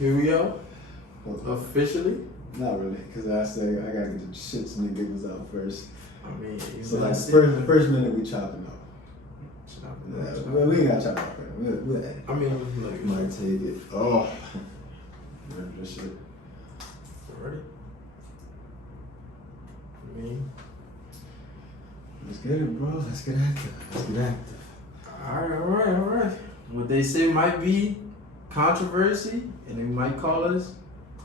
Here we are. Officially. Not really, because I said I gotta get the shits and the giggles out first. I mean, so like the first minute we chopping up. Well, we ain't gotta chop up. I mean, like, might take it. Oh, remember this shit. Ready? I mean, let's get it, bro. Let's get active. All right. What they say might be controversy, and they might call us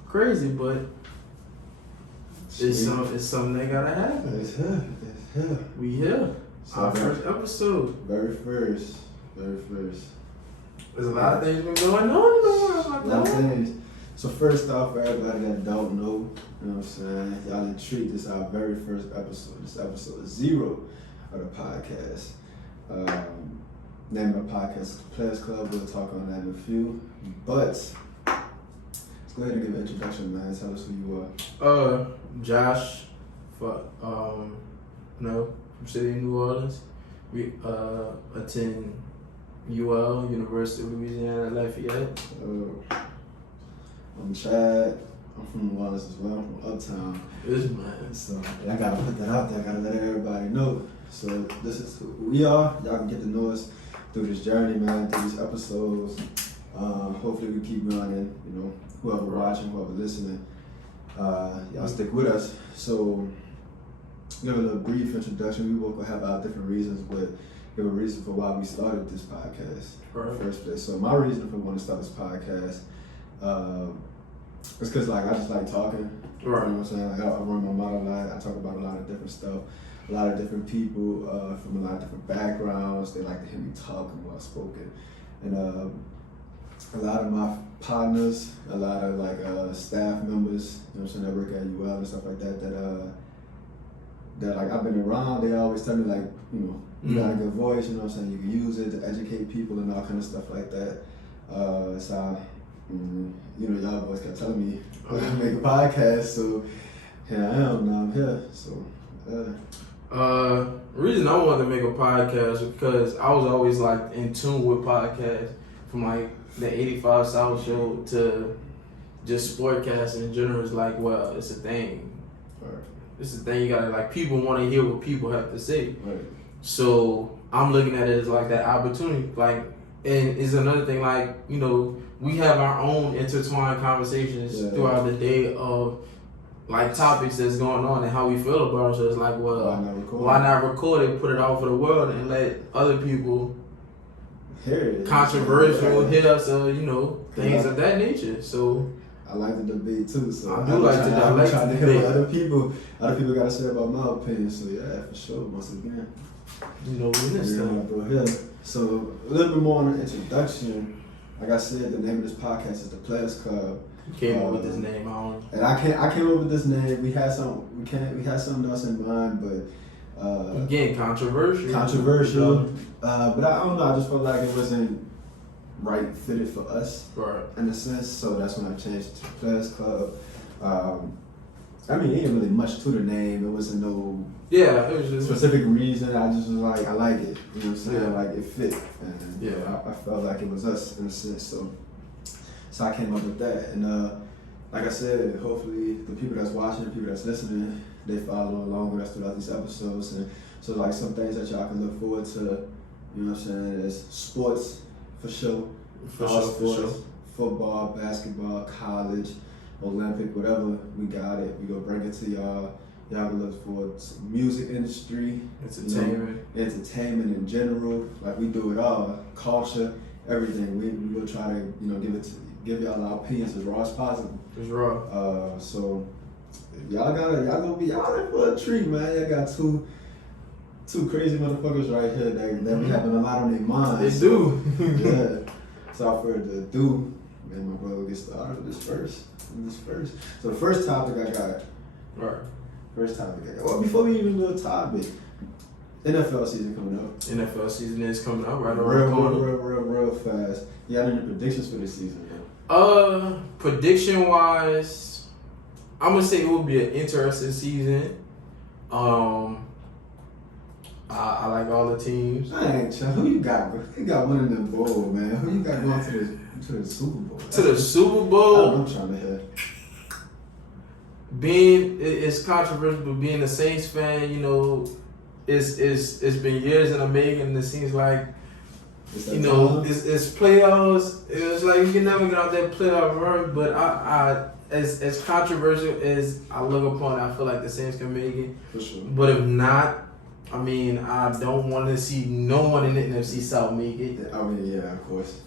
crazy, but it's something that gotta happen. It's here. We here. So Our first episode. Very first. There's a lot of things been going on. A lot of things. So first off, for everybody that don't know, you know what I'm saying, y'all didn't treat this our very first episode. This episode 0 of the podcast. Name of the podcast is Players Club. We'll talk on that in a few. But let's go ahead and give an introduction, man. Tell us who you are. Josh, from City of New Orleans. We attend UL, University of Louisiana Lafayette. I'm Chad. I'm from New Orleans as well. I'm from Uptown. This man. So I gotta put that out there. I gotta let everybody know. So this is who we are. Y'all can get to know us through this journey, man. Through these episodes. Hopefully we keep running. You know, whoever watching, whoever listening, y'all stick with us. So give a little brief introduction. We both will have our different reasons, but give a reason for why we started this podcast in the first place. So my reason for wanting to start this podcast is because like I just like talking. Right. You know what I'm saying? Like, I run my mouth a lot. I talk about a lot of different stuff. A lot of different people from a lot of different backgrounds. They like to hear me talk and well spoken. And a lot of my partners, a lot of like staff members, you know what I'm saying, that work at UL and stuff like that, that like I've been around, they always tell me like, you know, you got a good voice, you know what I'm saying, you can use it to educate people and all kind of stuff like that. So, you know, y'all always kept telling me, make a podcast, so here I am, now I'm here, so. The reason I wanted to make a podcast was because I was always like in tune with podcasts, from like the 85 South show to just sportcasting in general. Is like, well, it's a thing. Right. It's a thing. You gotta like, people want to hear what people have to say. Right. So I'm looking at it as like that opportunity. Like, and it's another thing, like, you know, we have our own intertwined conversations throughout the day of like topics that's going on and how we feel about it. So it's like, well, why not record it, put it out for the world, and let other people controversial hit us, you know, things of that nature. So I like the debate too. So I do like the debate. I'm trying to hear what other people gotta say about my opinion. So yeah, for sure. Once again, you know, this time. So a little bit more on the introduction. Like I said, the name of this podcast is the Players Club. You came up with this name, and I came up with this name. We had something else in mind, but again, controversial. But I don't know. I just felt like it wasn't fitted for us, right? In a sense. So that's when I changed it to Players Club. I mean, it ain't really much to the name. It wasn't no it was just specific reason. I just was like, I like it. You know what I'm saying? Like it fit, and I felt like it was us in a sense. So I came up with that, and like I said, hopefully the people that's watching, the people that's listening, they follow along with us throughout these episodes. And so like some things that y'all can look forward to, you know what I'm saying, is sports for sure. For sure. Football, basketball, college, Olympic, whatever, we got it. We gonna bring it to y'all. Y'all can look forward to music industry, entertainment in general. Like we do it all, culture, everything. We will try to, you know, give y'all our opinions as raw as possible. It's raw. So y'all gonna be out in for a treat, man. Y'all got two crazy motherfuckers right here that be having a lot on their minds. They do. Yeah. So without further ado, man, my brother get started with this first. So the first topic I got. Right. Well, before we even do a topic, NFL season coming up. NFL season is coming up right around the corner. Real fast. You got any predictions for this season, man? Prediction wise, I'm gonna say it will be an interesting season. I like all the teams. I ain't sure. Who you got, bro? You got one in the bowl, man. Who you got going to this To the Super Bowl. To the Super Bowl. I'm trying to hit. It's controversial, but being a Saints fan, you know, it's been years in the making, and it seems like, you know, it's playoffs. It's like you can never get out that playoff run. But I as controversial as I look upon it, I feel like the Saints can make it. For sure. But if not, I mean, I don't want to see no one in the NFC South make it. I mean, yeah, of course.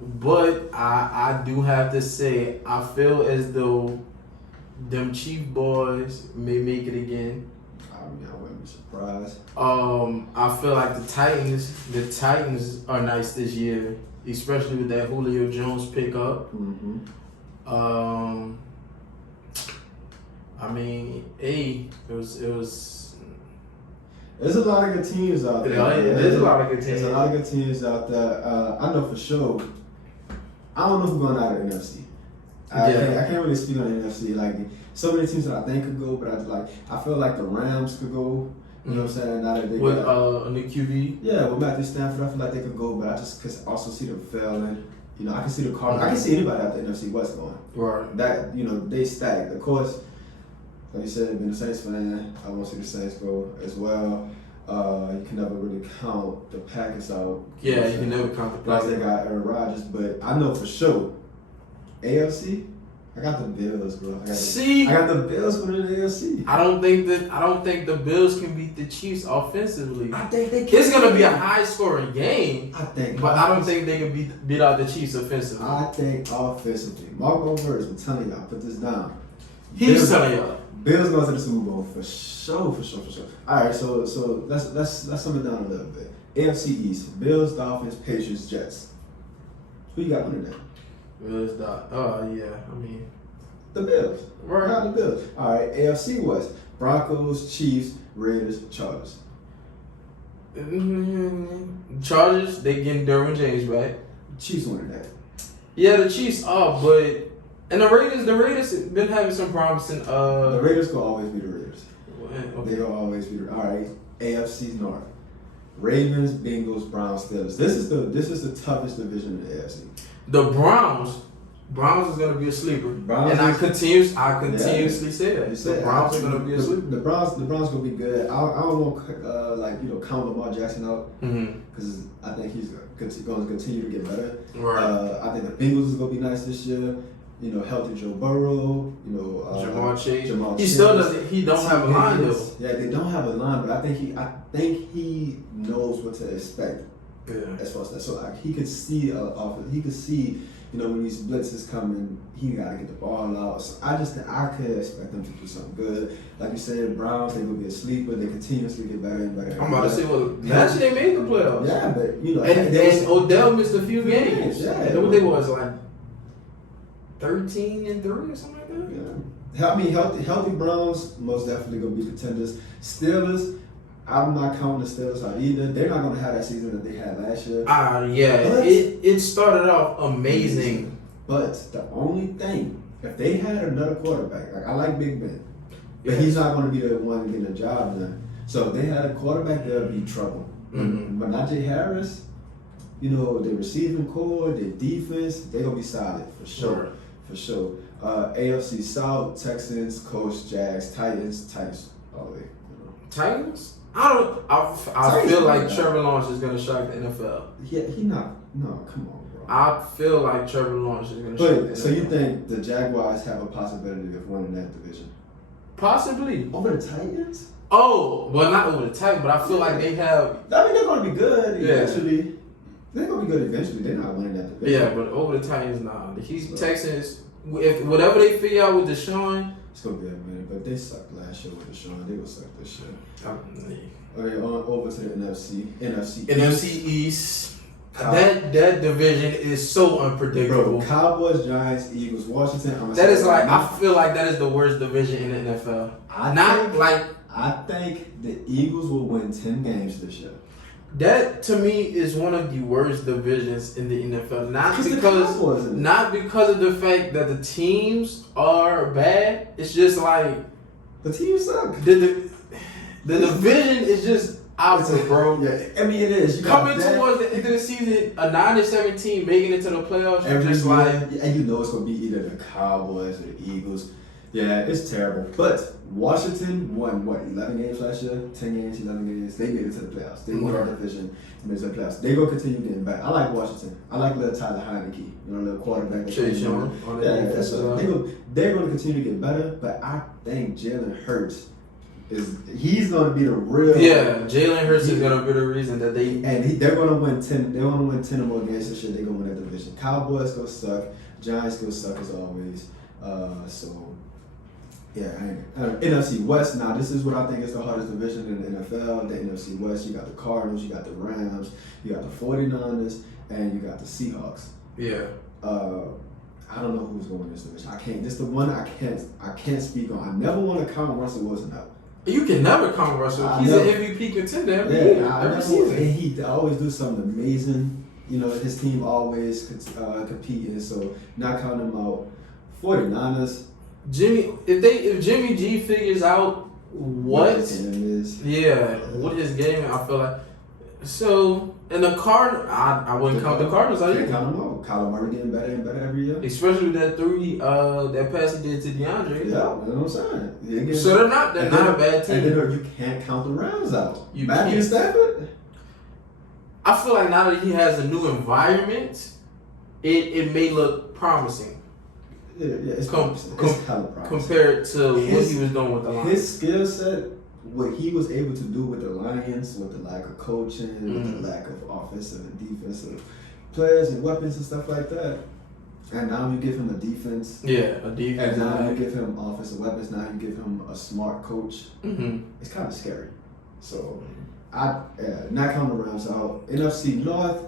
But I do have to say, I feel as though them Chief boys may make it again. I mean, I wouldn't be surprised. I feel like the Titans are nice this year, especially with that Julio Jones pickup. Mm-hmm. I mean, it was. There's a lot of good teams out there. There's a lot of good teams. There's a lot of good teams out there. I know for sure. I don't know who's going out of the NFC. I can't really speak on the NFC. Like, so many teams that I think could go, but I feel like the Rams could go. You know what I'm saying? Now that they with got a new QB. Yeah, with Matthew Stafford, I feel like they could go, but I just could also see them failing. You know, I can see the Cardinals. I can see anybody out the NFC West going. Right. That, you know, they stacked. Of course, like you said, being a Saints fan, I want to see the Saints go as well. You can never really count the Packers out. Yeah, you can never count the Plus, Packers. they got Aaron Rodgers, but I know for sure, AFC, I got the Bills, bro. I got the Bills for the AFC. I don't think the Bills can beat the Chiefs offensively. I think they can. It's gonna be a high scoring game. I think, but I don't think they can beat out the Chiefs offensively. I think offensively, Marco Verse, I'm telling y'all, put this down. He's telling y'all. Bills going to the Super Bowl for sure. All right, so let's sum it down a little bit. AFC East: Bills, Dolphins, Patriots, Jets. Who you got winning that? Bills, yeah. I mean, the Bills. Right. I got the Bills. All right, AFC West: Broncos, Chiefs, Raiders, Chargers. Chargers, they getting Derwin James back. Chiefs winning that. Yeah, the Chiefs are, but. And the Raiders been having some promising. The Raiders will always be the Raiders. Okay. They will always be the. All right, AFC North: Ravens, Bengals, Browns, Steelers. This is the toughest division in the AFC. The Browns is gonna be a sleeper, and I continuously say that. The Browns are gonna be a sleeper. The Browns gonna be good. I don't want count Lamar Jackson out because I think he's going to continue to get better. Right. I think the Bengals is gonna be nice this year. You know, healthy Joe Burrow. You know, Jamar Chase. He still doesn't. He don't have a line though. Yeah, they don't have a line, but I think he knows what to expect. Yeah. As far as that, so like he could see he could see, you know, when these blitzes coming, he got to get the ball out. So I could expect them to do something good. Like you said, Browns, they will be a sleeper. They continuously get better and better. I'm about to say, last year they made the playoffs. Yeah, but you know, and Odell missed a few games. Yeah, what they was like 13-3 or something like that. Yeah, I mean, healthy Browns most definitely gonna be contenders. Steelers, I'm not counting the Steelers out either. They're not gonna have that season that they had last year. It started off amazing. But the only thing, if they had another quarterback, like I like Big Ben, but he's not gonna be the one getting the job done. So if they had a quarterback, there'd be trouble. But Najee Harris, you know, the receiving core, their defense, they're gonna be solid for sure. Right. For sure. AFC South: Texans, Colts, Jags, Titans all the way. You know. Titans? I feel like Trevor Lawrence is gonna shock the NFL. Yeah, he not. No, come on, bro. I feel like Trevor Lawrence is gonna shock the NFL. So you think the Jaguars have a possibility of winning that division? Possibly. Over the Titans? Oh, well, not over the Titans, but I feel like they have. I mean, they're gonna be good eventually. They're gonna be good eventually. They're not winning that division. Yeah, but over the Titans, nah. The Texans, if whatever they figure out with Deshaun, it's gonna be a minute. But they sucked last year with Deshaun. They will suck this year. Okay, over to the NFC East. That division is so unpredictable. Bro, Cowboys, Giants, Eagles, Washington. I feel like that is the worst division in the NFL. I think the Eagles will win 10 games this year. That to me is one of the worst divisions in the NFL. Not because of the fact that the teams are bad. It's just like the teams suck. The division is just bro. Yeah, I mean it is. Coming towards the end of the season, a 9-17 making it to the playoffs, just like, and you know it's gonna be either the Cowboys or the Eagles. Yeah, it's terrible. But Washington won 11 games last year, 10 games, 11 games. They made it to the playoffs. They won the division, made it to the playoffs. They gonna continue getting back. I like Washington. I like little Tyler Heineke, little quarterback. Chase Young. They're gonna continue to get better, but I think Jalen Hurts he's gonna be the real. Yeah, Jalen Hurts is gonna be the reason that they're gonna win 10. They're gonna win 10 or more games this year. They're gonna win that division. Cowboys gonna suck. Giants gonna suck as always. So yeah, NFC West. Now this is what I think is the hardest division in the NFL. The NFC West. You got the Cardinals. You got the Rams. You got the 49ers, and you got the Seahawks. Yeah. I don't know who's going to win this division. I can't. This is the one I can't speak on. I never want to count Russell Wilson out. You can never count Russell. He's an MVP contender every year, every season. And he always do something amazing. His team always competing. So not counting him out. 49ers. If Jimmy G figures out what his game is, what his game, I feel like. So in the Cardinals, I wouldn't count the Cardinals. I can't count them out. Kyler Murray getting better and better every year. Especially with that pass he did to DeAndre. Yeah, you know what I'm saying. So they're not a bad team. And then you can't count the Rams out. Matthew Stafford. I feel like now that he has a new environment, it may look promising. Yeah, it's promising. It's kind of promising compared to what he was doing with the Lions. His skill set, what he was able to do with the Lions, with the lack of coaching, with the lack of offensive and defensive players and weapons and stuff like that. And now you give him a defense. Yeah, a defense. And now you give him offensive weapons. Now you give him a smart coach. Mm-hmm. It's kind of scary. So, not counting the Rams out. NFC North,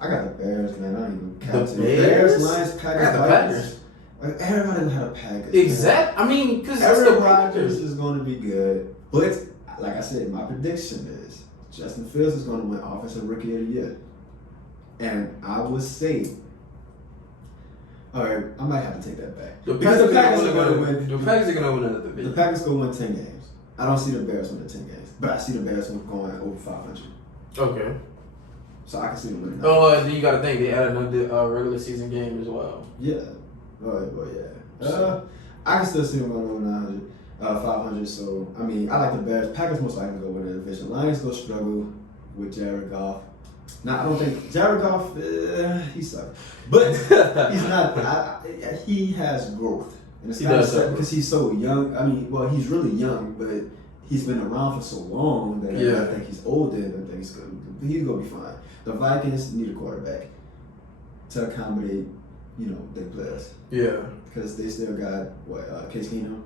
I got the Bears, man. I don't even count the Bears, Lions, Packers, I got the Packers. Like, everybody had a Packers. Exactly. I mean, because Aaron Rodgers is going to be good. But, like I said, my prediction is Justin Fields is going to win Offensive Rookie of the Year. And I would say, all right, I might have to take that back. Because the Packers are going to win. The Packers are going to win another division. The Packers going to win 10 games. I don't see the Bears winning 10 games. But I see the Bears going over 500. Okay. So I can see them winning. Then you got to think they added another regular season game as well. Yeah. Well, yeah. I can still see them going over 900, 500. So, I mean, I like the Bears. Packers most likely go win the division. Lions go struggle with Jared Goff. Now, I don't think Jared Goff, he sucks. But he's not, he has growth. And it's kind of sad because he's so young. I mean, well, he's really young, but he's been around for so long that I think he's older and I think he's going to be fine. The Vikings need a quarterback to accommodate, their players. Yeah. Because they still got, Case Keenum?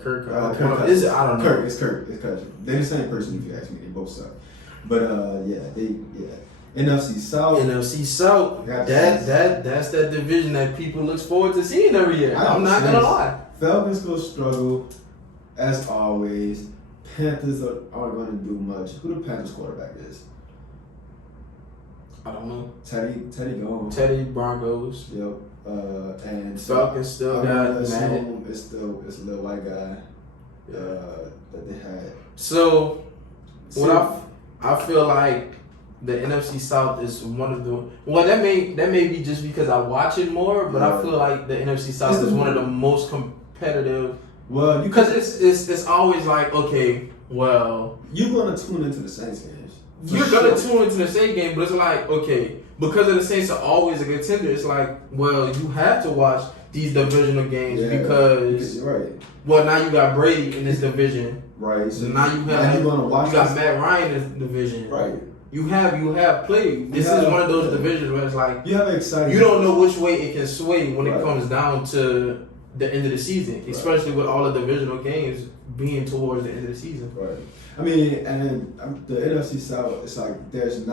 Kirk. Kirk. I don't know. Kirk. It's Kirk. They're the same person if you ask me. They both suck. But, NFC South. That's that division that people look forward to seeing every year. I'm not going to lie. Falcons go struggle, as always. Panthers aren't going to do much. Who the Panthers quarterback is? I don't know. Teddy gone. Teddy Broncos. Yep. And Falcons still got It's a little white guy that they had. So what I feel like the NFC South is one of the that may be just because I watch it more, but I feel like the NFC South is one of the most competitive. Well, because it's always like, okay, well, you're gonna tune into the Saints games. You're gonna tune into the Saints game, but it's like, okay, because of the Saints are always a contender, it's like, well, you have to watch these divisional games because right. Well, now you got Brady in this division, right? So now you got Matt Ryan in this division, right? You have played. This is one of those divisions where it's like you have an exciting. You don't know which way it can sway when it comes down to the end of the season, especially with all the divisional games being towards the end of the season. Right. I mean, and the NFC South, it's like there's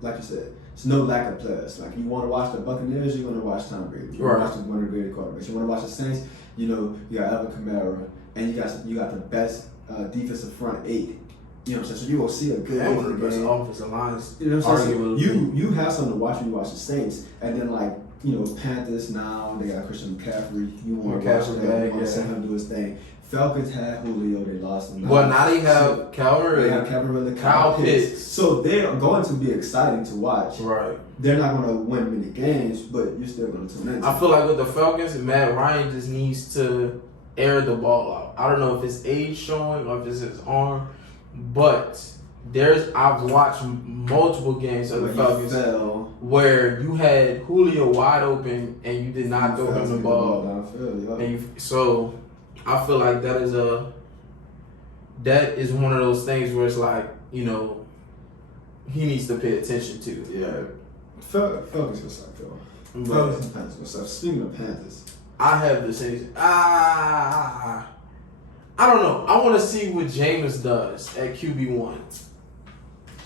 like you said, it's no lack of players. Like you want to watch the Buccaneers, you're going to watch Tom Brady. You want to watch one of the greatest quarterbacks. You want to watch the Saints, you got Alvin Kamara, and you got the best defensive front eight. You know what I'm saying? So you will see a good one of the best offensive lines. You know what I'm saying? So you have something to watch when you watch the Saints, and then like Panthers now, they got Christian McCaffrey. You want to watch that, you want to see him do his thing. Falcons had Julio, they lost him. Well, now they have Calvary. They have Calvary, Kyle Pitts. So they're going to be exciting to watch. Right. They're not going to win many games, but you're still going to tune in. I feel like with the Falcons, Matt Ryan just needs to air the ball out. I don't know if it's age showing or if it's his arm, but I've watched multiple games of the Falcons where you had Julio wide open and you did not throw him the ball. So I feel like that is one of those things where it's like, he needs to pay attention to. Yeah. Falcons what's up, though. Falcons and Panthers what's up. Speaking of Panthers, I have the same. I don't know. I want to see what Jameis does at QB1.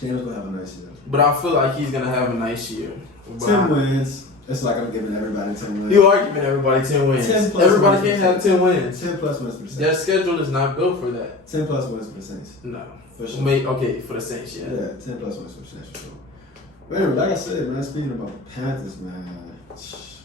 Jameis will have a nice year. But I feel like he's going to have a nice year. 10 wins. It's like I'm giving everybody 10 wins. You are giving everybody 10 wins. 10 plus everybody can't have 10 wins. 10 plus wins for the Saints. Their schedule is not built for that. 10 plus wins for the Saints. No. For sure. Okay, for the Saints, yeah. Yeah, 10 plus wins for the Saints, for sure. But anyway, like I said, man, speaking about Panthers, man,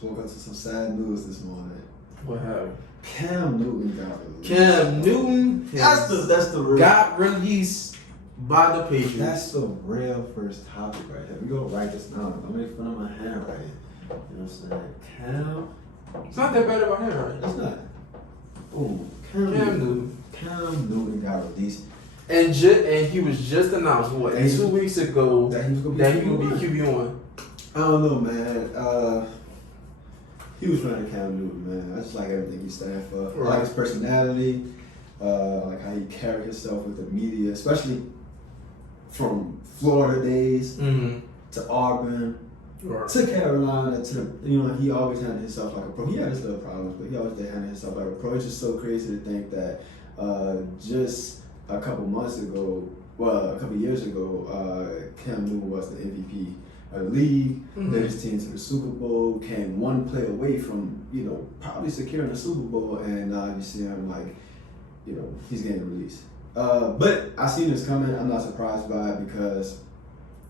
woke up to some sad news this morning. What happened? Cam Newton got released. Cam Newton that's the real got released by the Patriots. That's the real first topic right here. We gonna write this down. I'm making fun of my handwriting. You know what I'm saying? Cam. It's not that bad of a handwriting. It's not. Ooh, Cam Newton got released. And he was just announced 2 weeks ago that he was gonna be QB1. I don't know, man. He was running Cam Newton, man. I just like everything he stands for. Right. I like his personality, like how he carried himself with the media, especially from Florida days to Auburn to Carolina to he always handled himself like a pro. He had his little problems, but he always did handle himself like a pro. It's just so crazy to think that just a couple years ago, Cam Newton was the MVP of the league, led his team to the Super Bowl, came one play away from, probably securing the Super Bowl, and now you see him like, he's getting released. But I seen this coming. I'm not surprised by it because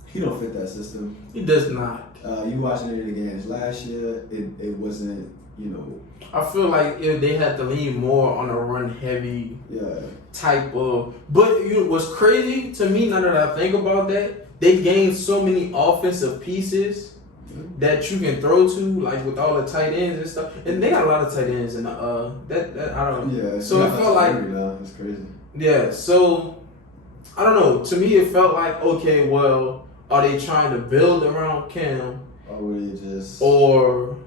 he don't fit that system. He does not. You watching any of the games last year, it wasn't, I feel like if they had to lean more on a run heavy type of. But what's crazy to me now that I think about that, they gained so many offensive pieces that you can throw to, like with all the tight ends and stuff. And they got a lot of tight ends in the that I don't know. Yeah. So it felt like it's crazy. Yeah. So I don't know. To me, it felt like okay. Well, are they trying to build around Cam, or would they just or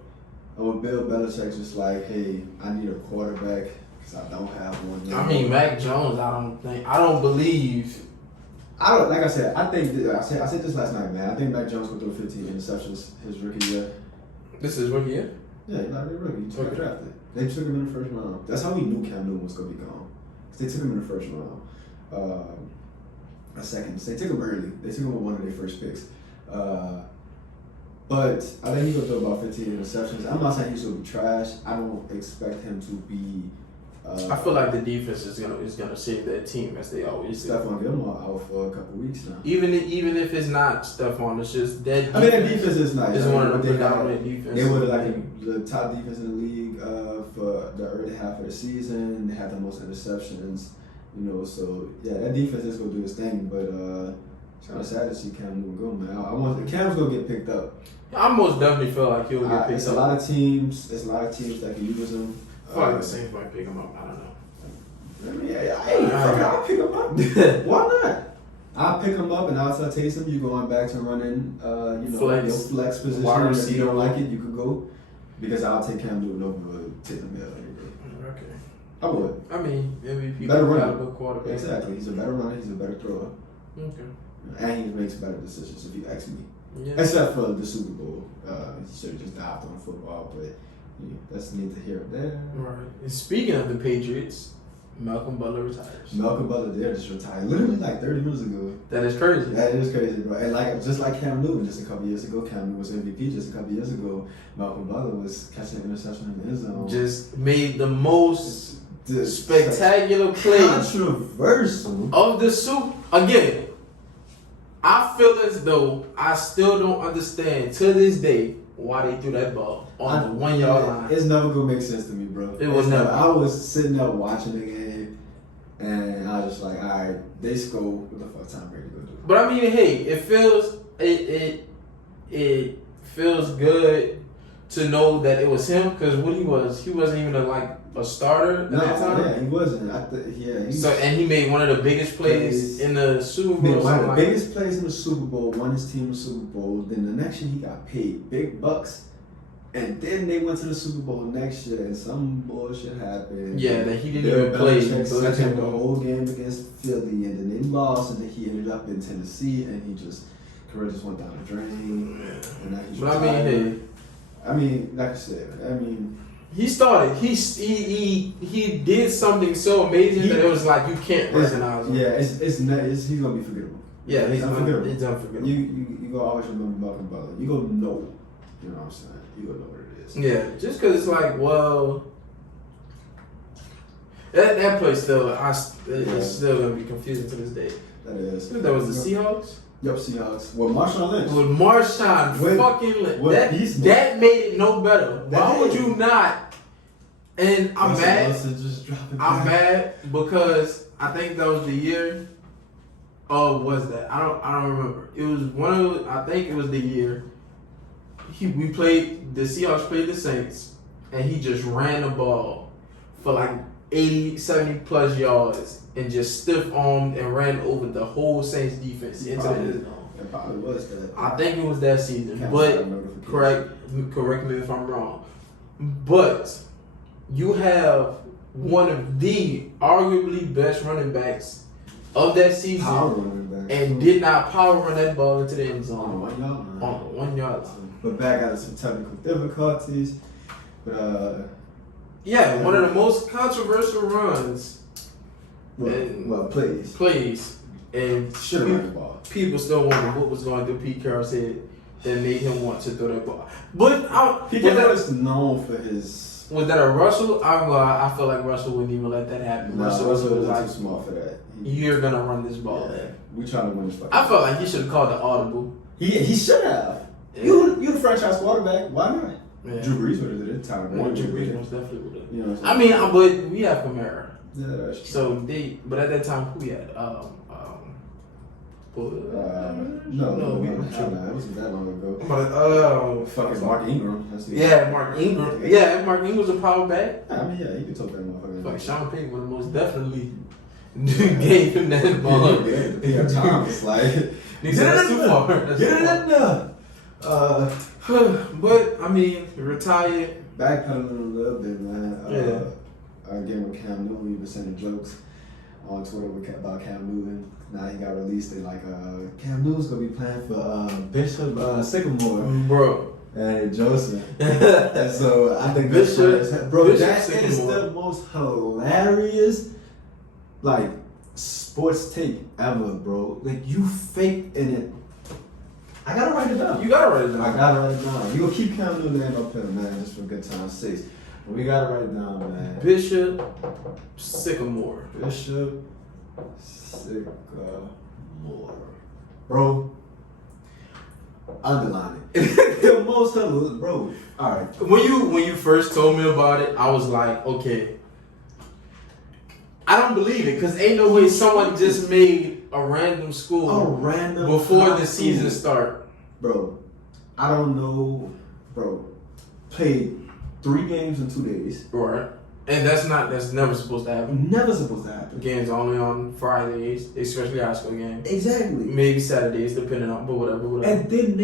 Bill Belichick just like, hey, I need a quarterback because I don't have one. I mean, Mac Jones. I don't believe. Like I said, I said this last night, man. I think Mac Jones will throw 15 interceptions his rookie year. This is rookie year? Yeah, he's not a rookie. He got drafted. They took him in the first round. That's how we knew Cam Newton was going to be gone. Because they took him in the first round. They took him early. They took him with one of their first picks. But I think he's going to throw about 15 interceptions. I'm not saying he's going to be trash. I don't expect him to be... I feel like the defense is gonna save that team as they always do. Stephon Gilmore out for a couple weeks now. Even if it's not Stephon, it's just that. Defense, that defense is nice. It's one of the dominant defenses. They were like the top defense in the league for the early half of the season. They had the most interceptions. So yeah, that defense is gonna do its thing. But it's kind of sad to see Cam Newton go, man. Cam's gonna get picked up. I most definitely feel like he'll get picked up. It's a lot of teams that can use him. I feel like the Saints might pick him up. I don't know. I'll pick him up. Why not? I'll pick him up and I'll tell Taysom you're going back to running, your flex position. If you don't like it, you could go. Because I'll take Cam Newton over Taysom Hill any day. Okay. I would. I mean, MVP better runner. Quarterback. Exactly. He's a better runner. He's a better thrower. Okay. And he makes better decisions if you ask me. Yeah. Except for the Super Bowl. He should have just dived on football, but. That's neither here nor there. Right. And speaking of the Patriots, Malcolm Butler retires. Malcolm Butler there just retired. Literally like 30 minutes ago. That is crazy. That is crazy, bro. And just like Cam Newton just a couple years ago, Cam Newton was MVP just a couple years ago. Malcolm Butler was catching an interception in the end zone. Just made the most spectacular play. Controversial. Of the Super. Again, I feel as though I still don't understand to this day why they threw that ball on the 1 yard line. It's never gonna make sense to me, bro. It was never. I was sitting there watching the game, and I was just like, all right, they score. What the fuck, Tom Brady gonna do? But I mean, hey, it feels good to know that it was him because what he wasn't even a starter at that time. Yeah, he wasn't. And he made one of the biggest plays in the Super Bowl. One of the biggest plays in the Super Bowl, won his team the Super Bowl. Then the next year he got paid big bucks. And then they went to the Super Bowl next year and some bullshit happened. Yeah, that he didn't even play. Sent him the whole game against Philly and then they lost and then he ended up in Tennessee and career just went down the drain. Yeah. And now he's retired. I mean, like I said, he started. He did something so amazing that it was like you can't recognize him. Yeah, he's gonna be forgettable. Yeah, he's unforgettable. He's unforgettable. You gonna always remember Malcolm Butler. You gonna know. You know what I'm saying? You gonna know what it is. Yeah, just because it's like, well, that play still, it's still gonna be confusing to this day. That is. That was the Seahawks. Yep, Seahawks. With Marshawn Lynch. With Marshawn fucking Lynch. That made it no better. Why would you not? And I'm mad. I'm mad because I think that was the year. Oh, was that? I don't remember. It was I think it was the year. The Seahawks played the Saints, and he just ran the ball for like 80, 70 plus yards and just stiff armed and ran over the whole Saints defense into the end zone. It probably was that. I think it was that season, but correct me if I'm wrong. But you have one of the arguably best running backs of that season and did not power run that ball into the end zone on the 1 yard line. But back out of some technical difficulties. But yeah, one of the most controversial runs. Plays. And people still wonder what was going through Pete Carroll's head that made him want to throw that ball. But Pete Carroll is known for his. Was that a Russell? I feel like Russell wouldn't even let that happen. Russell was like too small for that. You're gonna run this ball there. We trying to win this fight. I felt like he should have called the audible. He should have. Yeah. You the franchise quarterback. Why not? Yeah. Drew Brees would have did it. Drew Brees most definitely would have. You know what I'm saying? But we have Kamara. Yeah, that's true. So but at that time, who we had? No, it wasn't that long ago. Fucking Mark Ingram. Mark Ingram. Yeah, Mark Ingram was a power back. I mean, yeah, you can talk that motherfucker. Like Sean Payton would have most definitely gave him that ball. Yeah, Tom was like, that's too far. But I mean, retired. Backpedaling a little bit, man. Again with Cam Newton, we've been sending jokes on Twitter about Cam Newton. Now he got released. They like Cam Newton's gonna be playing for Bishop Sycamore, bro, and Joseph. And so I think Bishop, that is the most hilarious like sports take ever, bro. Like you faked in it. I gotta write it down. You gotta write it down. I gotta write it down. You gonna keep Cam Newton up here, man, just for good time's sake. We gotta write it down, man. Bishop Sycamore. Bishop Sycamore. Bro. Underline it. The most bro. Alright. When you first told me about it, I was like, okay. I don't believe it, because ain't no way someone just made a random school before the season start. Bro, I don't know. Bro, played 3 games in 2 days. Right. And that's never supposed to happen. Never supposed to happen. Games only on Fridays, especially high school games. Exactly. Maybe Saturdays, depending on, but whatever. And then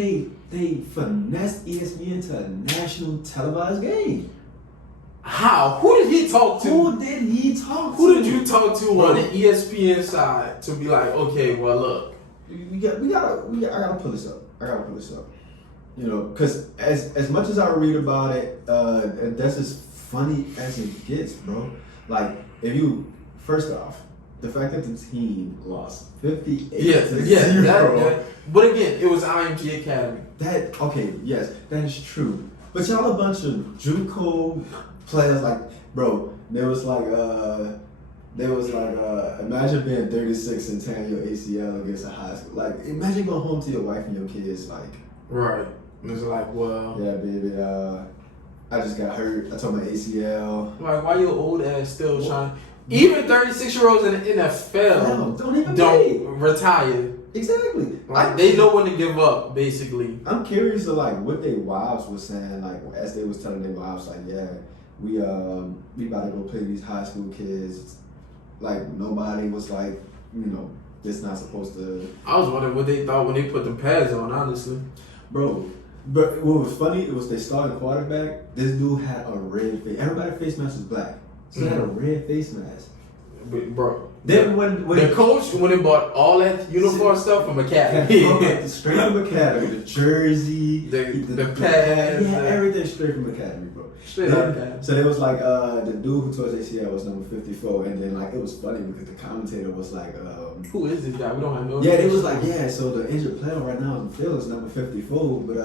they finessed ESPN to a national televised game. How? Who did he talk to? Who did he talk to? Who did you talk to on the ESPN side to be like, okay, well, look. I gotta pull this up. You know, because as much as I read about it, that's as funny as it gets, bro. Like, first off, the fact that the team lost 58 to 0. But again, it was IMG Academy. That is true. But y'all a bunch of JUCO players, like, bro. There was like imagine being 36 and tearing your ACL against a high school. Like, imagine going home to your wife and your kids, like, right. And it's like, well. Yeah, baby. I just got hurt. I tore my ACL. Like, why your old ass still trying? Even 36-year-olds in the NFL don't retire. Exactly. Like, they know when to give up, basically. I'm curious to like what their wives were saying, like as they was telling their wives, like, yeah, we about to go play these high school kids. Like nobody was like, you know, it's not supposed to. I was wondering what they thought when they put them pads on, honestly. Bro, but what was funny, it was they started quarterback. This dude had a red face. Everybody's face mask was black. So he had a red face mask. But, bro. Then when the coach, when they bought all that uniform stuff from Academy. Straight from Academy. The jersey, the pads. He had everything straight from Academy, bro. Straight out of Academy. So there was like, the dude who tore his ACL was number 54. And then like, it was funny because the commentator was like, who is this guy? We don't have no. Yeah, they was like, yeah, so the injured player right now in the field is number 54. But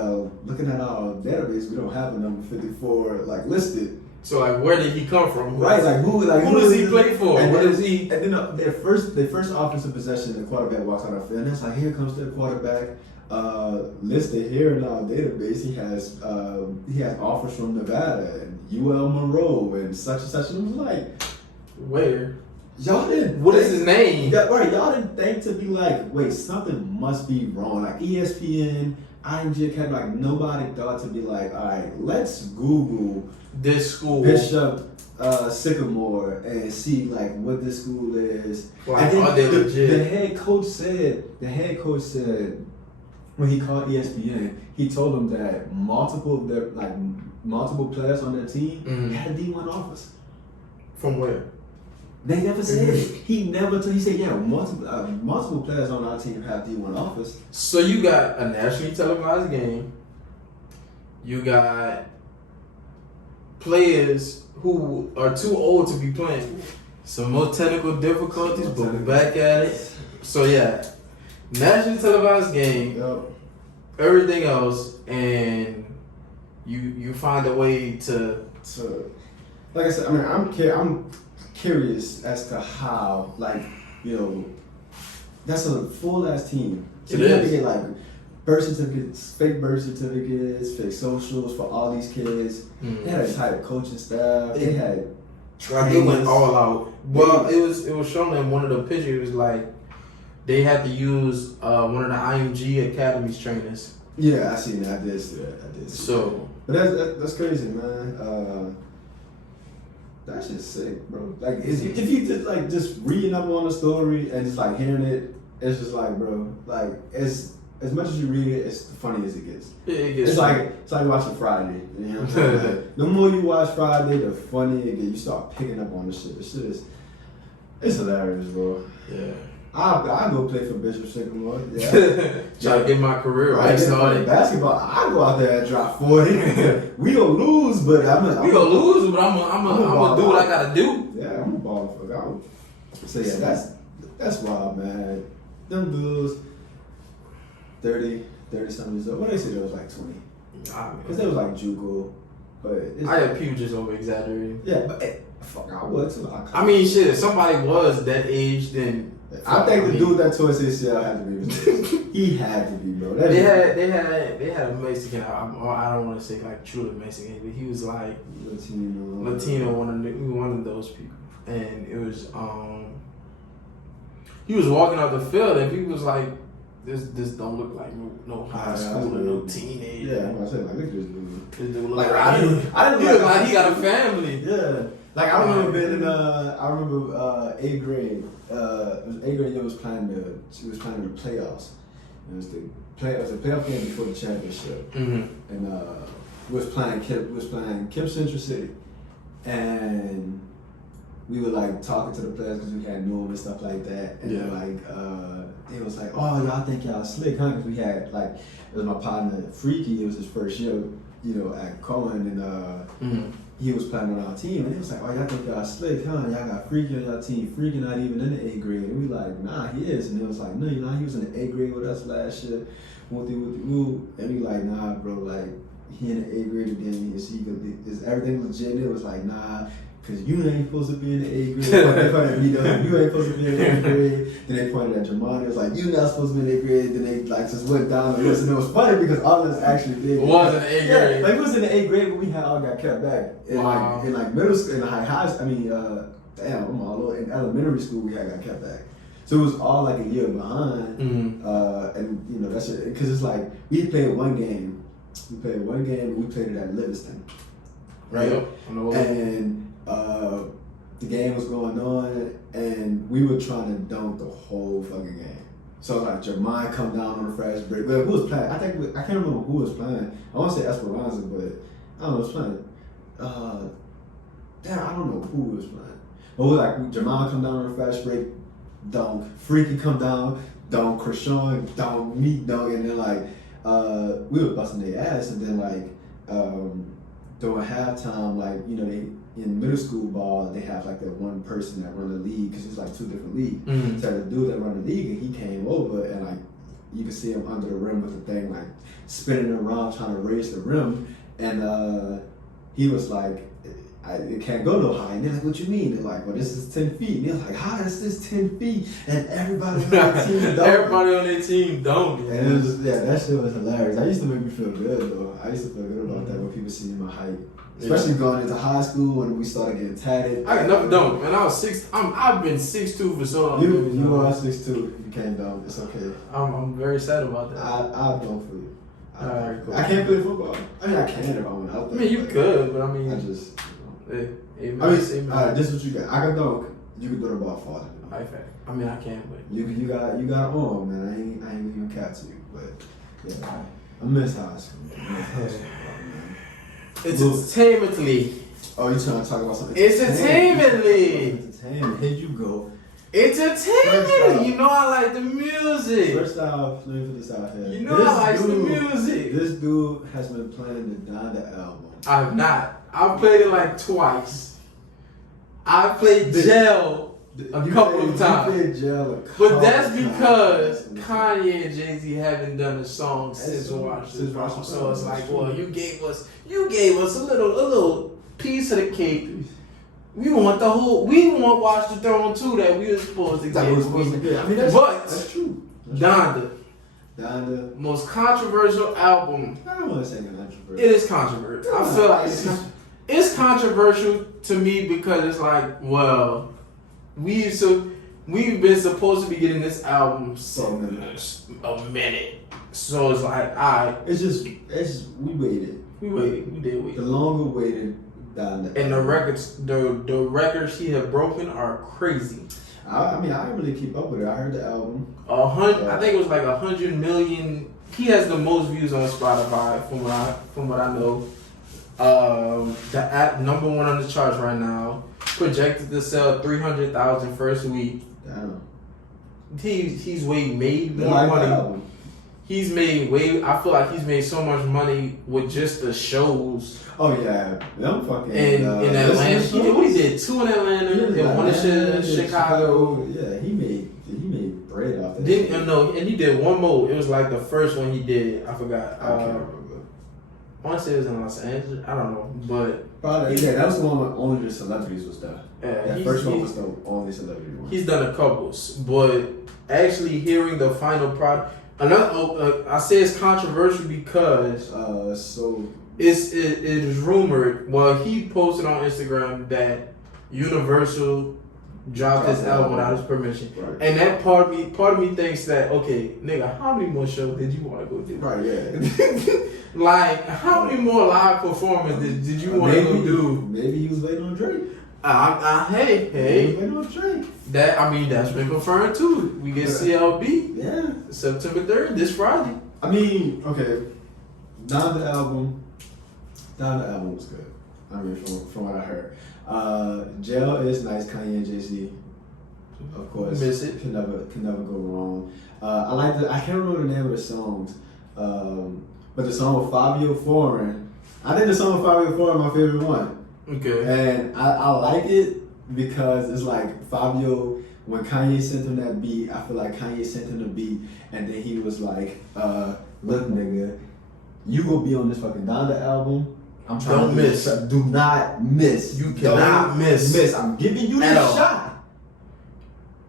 looking at our database, we don't have a number 54 like listed. So like, where did he come from? Right, like who does he play for? And what then, is he? And then their first offensive possession, the quarterback walks out of the field. And it's like, here comes the quarterback. Listed here in our database, he has offers from Nevada and UL Monroe and such and such. And it was like, where? Y'all didn't. What is his name? Right, y'all didn't think to be like, wait, something must be wrong. Like ESPN, IMG Academy, like nobody thought to be like, all right, let's Google this school, Bishop Sycamore, and see like what this school is. Like, and then are they legit? The head coach said when he called ESPN, he told them that multiple players on their team had D1 offers. From where? They never said it. He never told. He said, yeah, multiple players on our team have D1 offers. So you got a nationally televised game. You got players who are too old to be playing. Some more technical difficulties, but we're back at it. So yeah, nationally televised game, everything else, and you find a way to. Like I said, I mean, I'm curious as to how, like, you know, that's a full ass team. So you have to get like birth certificates, fake birth certificates, fake socials for all these kids. They had a entire coaching staff. They had trainers. It went all out. Well, it was shown in one of the pictures, like they had to use one of the IMG Academy's trainers. Yeah, I seen that. I did see that. So, but that's crazy, man. That shit's sick, bro. Like, if you just reading up on the story and just like hearing it, it's just like, bro, like as much as you read it, it's funny as it gets. Yeah, it gets. It's like watching Friday. You know what I'm saying? Like, the more you watch Friday, the funnier it gets. You start picking up on the shit. This shit it's hilarious, bro. Yeah. I'll go play for Bishop Sycamore. Yeah. Try to get my career right started. Basketball, I'll go out there and drop 40. We gonna lose, but I'm gonna do what I gotta do. Yeah, I'm a ball fuck out. So yeah, that's wild, man. Them dudes, 30 something years old. What they say they was like 20. Because they was like JUCO. But I had people just over exaggerating. Yeah, but fuck, I would too. I mean, shit, if somebody was that age, then I think the dude that tore his ACL had to be. He had to be, bro. They had a Mexican. I don't want to say like truly Mexican, but he was like Latino, one of those people, and it was he was walking out the field and he was like, this don't look like no high school or no teenage. Yeah, I'm gonna say like look at this dude. This dude look like I didn't look like he got a family. Yeah. Like I remember being in 8th grade. It was 8th grade. She was playing the playoffs. It was the playoff game before the championship. Mm-hmm. And we was playing Kip Central City, and we were like talking to the players because we had known and stuff like that. And it was like, oh, y'all think y'all slick, huh? Because we had like, it was my partner Freaky. It was his first year, you know, at Cohen, and he was playing on our team, and he was like, oh, y'all think y'all slick, huh? Y'all got Freaky on y'all team. Freaky not even in the 8th grade. And we like, nah, he is. And it was like, no, you know, he was in the 8th grade with us last year. And we like, nah, bro, like, he in the 8th grade again. Is everything legit? And it was like, nah, Cause you ain't supposed to be in the 8th grade. They pointed at me though. You ain't supposed to be in the 8th grade. Then they pointed at Jamon. It was like, you not supposed to be in the 8th grade. Then they like just went down the list. And it was funny because all of us actually did. It was in the 8th grade. Like it was in the 8th grade, but we had all got kept back. And like middle school, in in elementary school we had got kept back. So it was all like a year behind. And you know that's it. Cause it's like we played one game. We played it at Livingston. Right? Yep. And the game was going on, and we were trying to dunk the whole fucking game. So like Jermaine come down on the fast break. Well, who was playing? I can't remember who was playing. I want to say Esperanza, but I don't know who was playing. I don't know who was playing. But we like Jermaine come down on the fast break, dunk. Freaky come down, dunk. Krishan dunk. Me dunk, and then like we were busting their ass, and then like during halftime, like you know they. In middle school ball, they have like that one person that run the league because it's like 2 different leagues. So the dude that run the league, and he came over and like you could see him under the rim with the thing like spinning around trying to raise the rim, and he was like, "It can't go no high." And they're like, "What you mean?" They're like, "Well, this is 10 feet." And they're like, "How is this 10 feet?" And everybody on their team don't. Everybody on their team don't. And it was just, that shit was hilarious. I used to make me feel good though. I used to feel good about that when people see my height. Especially going into high school when we started getting tatted. I got nothing dunk, man. I've been 6'2" for so long. You are 6'2". You can't dunk. It's okay. I'm very sad about that. I'll dunk for you. Alright, cool. I can't play football. I mean, I can if I went out there. I mean, you could, but I mean, this is what you got. I can dunk. You can throw the ball farther. I mean, I can't, but you got an arm, man. I ain't even catch you, but yeah, I miss high school. It's entertainmently. Oh, you trying to talk about something? Entertainmently. Entertainment. Here you go. Entertainment. You know I like the music. First off, let me put this out here. You know I like the music. This dude has been playing the Donda album. I have not. I've played it like twice. I played Jail a couple of times. You played Jail a couple but that's because Kanye and Jay-Z haven't done a song since Washington. So it's like, well, you gave us a little piece of the cake. We want Watch the Throne too that we were supposed to get. I mean, that's true. Donda, most controversial album. I don't want to say controversial. It is controversial. I feel like it's controversial to me because it's like, well, we've been supposed to be getting this album a minute. So it's like, we waited. We did wait. The longer waited. And the records he have broken are crazy. I mean, I didn't really keep up with it. I heard the album. I think it was like 100 million. He has the most views on Spotify, from what I know. The app #1 on the charts right now. Projected to sell 300,000 first week. Damn. He's made more money. He's made I feel like he's made so much money with just the shows. Oh yeah, them fucking in Atlanta. He did 2 in Atlanta and 1 in Chicago. Yeah, he made bread off that. And he did 1 more. It was like the first one he did. I forgot. I can't remember. I want to say it was in Los Angeles. I don't know, but probably that was the one where only the celebrities was there. That first one was the only celebrity one. He's done a couple, but actually hearing the final product. I say it's controversial because it is rumored. Well, he posted on Instagram that Universal dropped his album without his permission, right. And that part of me thinks that, okay, nigga, how many more shows did you want to go do? Right, yeah. Like, how many more live performances did you want to go do? Maybe he was waiting on Drake. Hey. Waiting on Drake. That's been confirmed too. We get CLB. Yeah. September 3rd, this Friday. I mean, okay. Donda album was good. I mean, from what I heard. Jail is nice. Kanye and Jay-Z, of course. Miss it. Can never go wrong. I can't remember the name of the songs. But the song with Fabio Foreign, I think the song with Fabio Foreign is my favorite one. Okay. And I like it because it's like Fabio, when Kanye sent him that beat, I feel like Kanye sent him the beat and then he was like, look nigga, you will be on this fucking Donda album I'm trying Don't to miss. Do not miss. You cannot miss. I'm giving you this shot.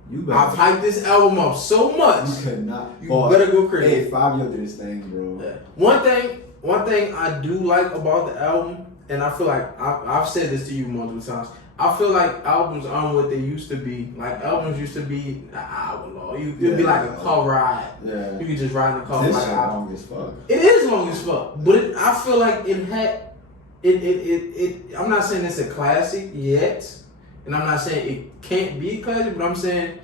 You better. I've hyped this album up so much. You cannot. You better go crazy. Hey, Fabio did his thing, bro. Yeah. One thing I do like about the album, and I feel like I've said this to you multiple times. I feel like albums aren't what they used to be. Like albums used to be an hour long. It'd be like a car ride. Yeah. You could just ride in the car. This like shit long as fuck. It is long as fuck, but I feel like it had. I'm not saying it's a classic yet, and I'm not saying it can't be a classic, but I'm saying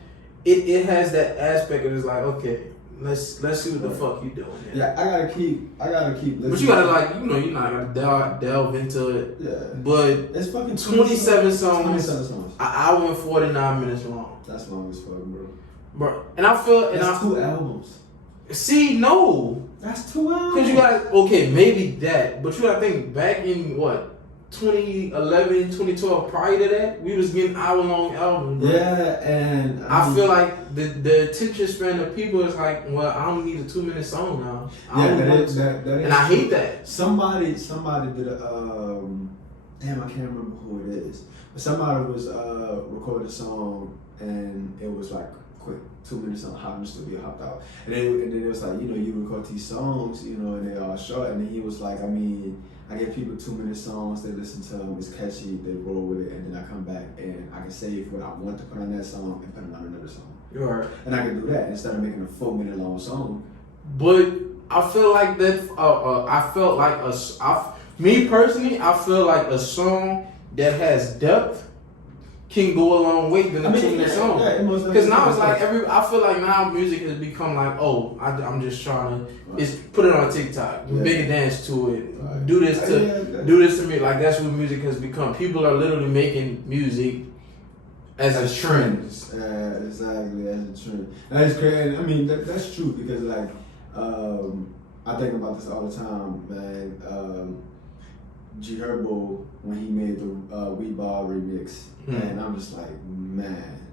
it has that aspect of it's like, okay, let's see what the fuck you doing. Man. Yeah, I gotta keep listening. But you gotta like, you're not gonna delve into it. Yeah. But it's fucking 27 songs. 27 songs. An hour and 49 minutes long. That's long as fuck, bro. Bro, and I feel that's 2 albums. See, no. That's 2 albums. Cause you gotta, okay, maybe that, but you gotta think back in what? 2011, 2012, prior to that, we was getting hour-long albums. Bro. Yeah, and I feel like the attention span of people is like, well, I don't need a 2-minute song now. That is and I hate that. Somebody did a damn, I can't remember who it is, but somebody was recorded a song and it was like quick 2 minutes on how in the studio hopped out, and then it was like, you record these songs, and they all short, and then he was like, I give people 2-minute songs, they listen to them, it's catchy, they roll with it, and then I come back and I can save what I want to put on that song and put it on another song. Right. And I can do that instead of making a 4-minute long song. But I feel like that. Me personally, I feel like a song that has depth can go a long way than a 2-minute song. Because now it's like I feel like now music has become like, oh, I'm just trying to, it's put it on TikTok, make a dance to it, do this to me. Like that's what music has become. People are literally making music as a trend. Exactly, as a trend. That's crazy. I mean, that's true because like, I think about this all the time, man. G Herbo when he made the Weed Ball remix, and I'm just like, man,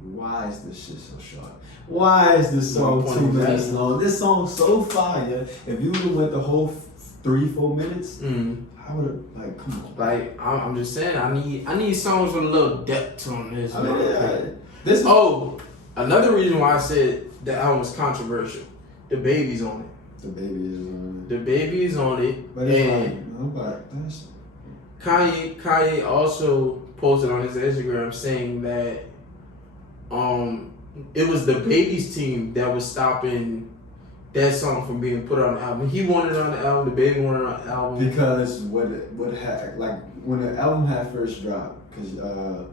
why is this shit so short? Why is this song 2 minutes long? This song's so fire. If you would have went the whole 3-4 minutes, I would have like, come on. Like I'm just saying, I need songs with a little depth on this. Another reason why I said the album was controversial. The Baby's on it. The Baby is on it. But it's Kanye also posted on his Instagram saying that it was the Baby's team that was stopping that song from being put on the album. He wanted it on the album, the Baby wanted it on the album. Because when the album had first dropped, because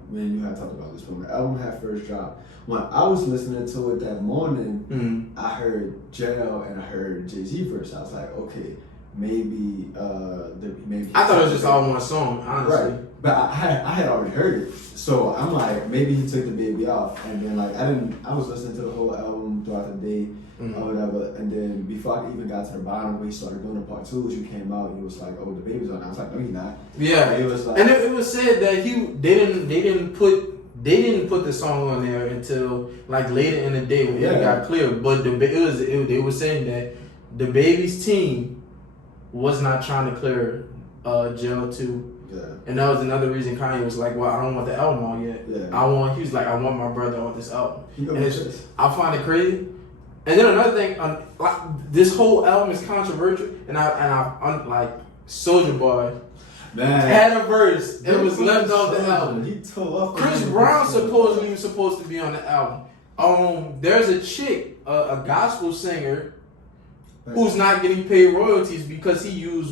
me and you had talked about this, when the album had first dropped, when I was listening to it that morning, I heard Jail and I heard Jay-Z verse. I was like, okay, maybe I thought it was just all one song, honestly. Right. But I had already heard it. So I'm like, maybe he took the Baby off. And then like I was listening to the whole album throughout the day or whatever. And then before I even got to the bottom where he started doing the part 2, you came out and he was like, oh, the Baby's on. I was like, no, he's not. Yeah. And it was like, and it was said that they didn't put the song on there until like later in the day when it got clear. But they were saying that the Baby's team was not trying to clear Jail 2. Yeah. And that was another reason Kanye was like, well, I don't want the album on yet. Yeah. He was like, I want my brother on this album. I find it crazy. And then another thing, this whole album is controversial, and I like Soulja Boy had a verse and was left off the album. He tore up. Chris Brown supposedly was supposed to be on the album. There's a chick, a gospel singer, who's not getting paid royalties because he used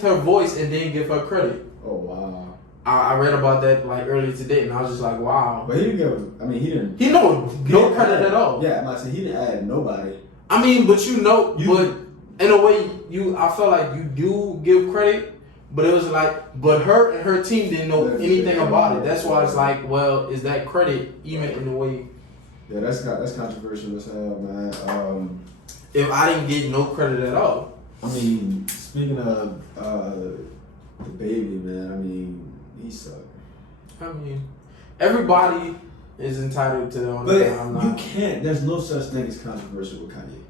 her voice and didn't give her credit. Oh wow. I read about that like earlier today, and I was just like, wow. But he didn't give. I mean, he didn't. He no credit at all. Yeah, I'm not saying he didn't add nobody. I mean, but but in a way, I felt like you do give credit, but it was like, but her and her team didn't know anything about it. That's why it's like, well, is that credit even in a way? Yeah, that's controversial as hell, man. If I didn't get no credit at all. I mean, speaking of the Baby, man, I mean, he sucked. I mean, everybody is entitled to their own. But you can't. There's no such thing as controversial with Kanye.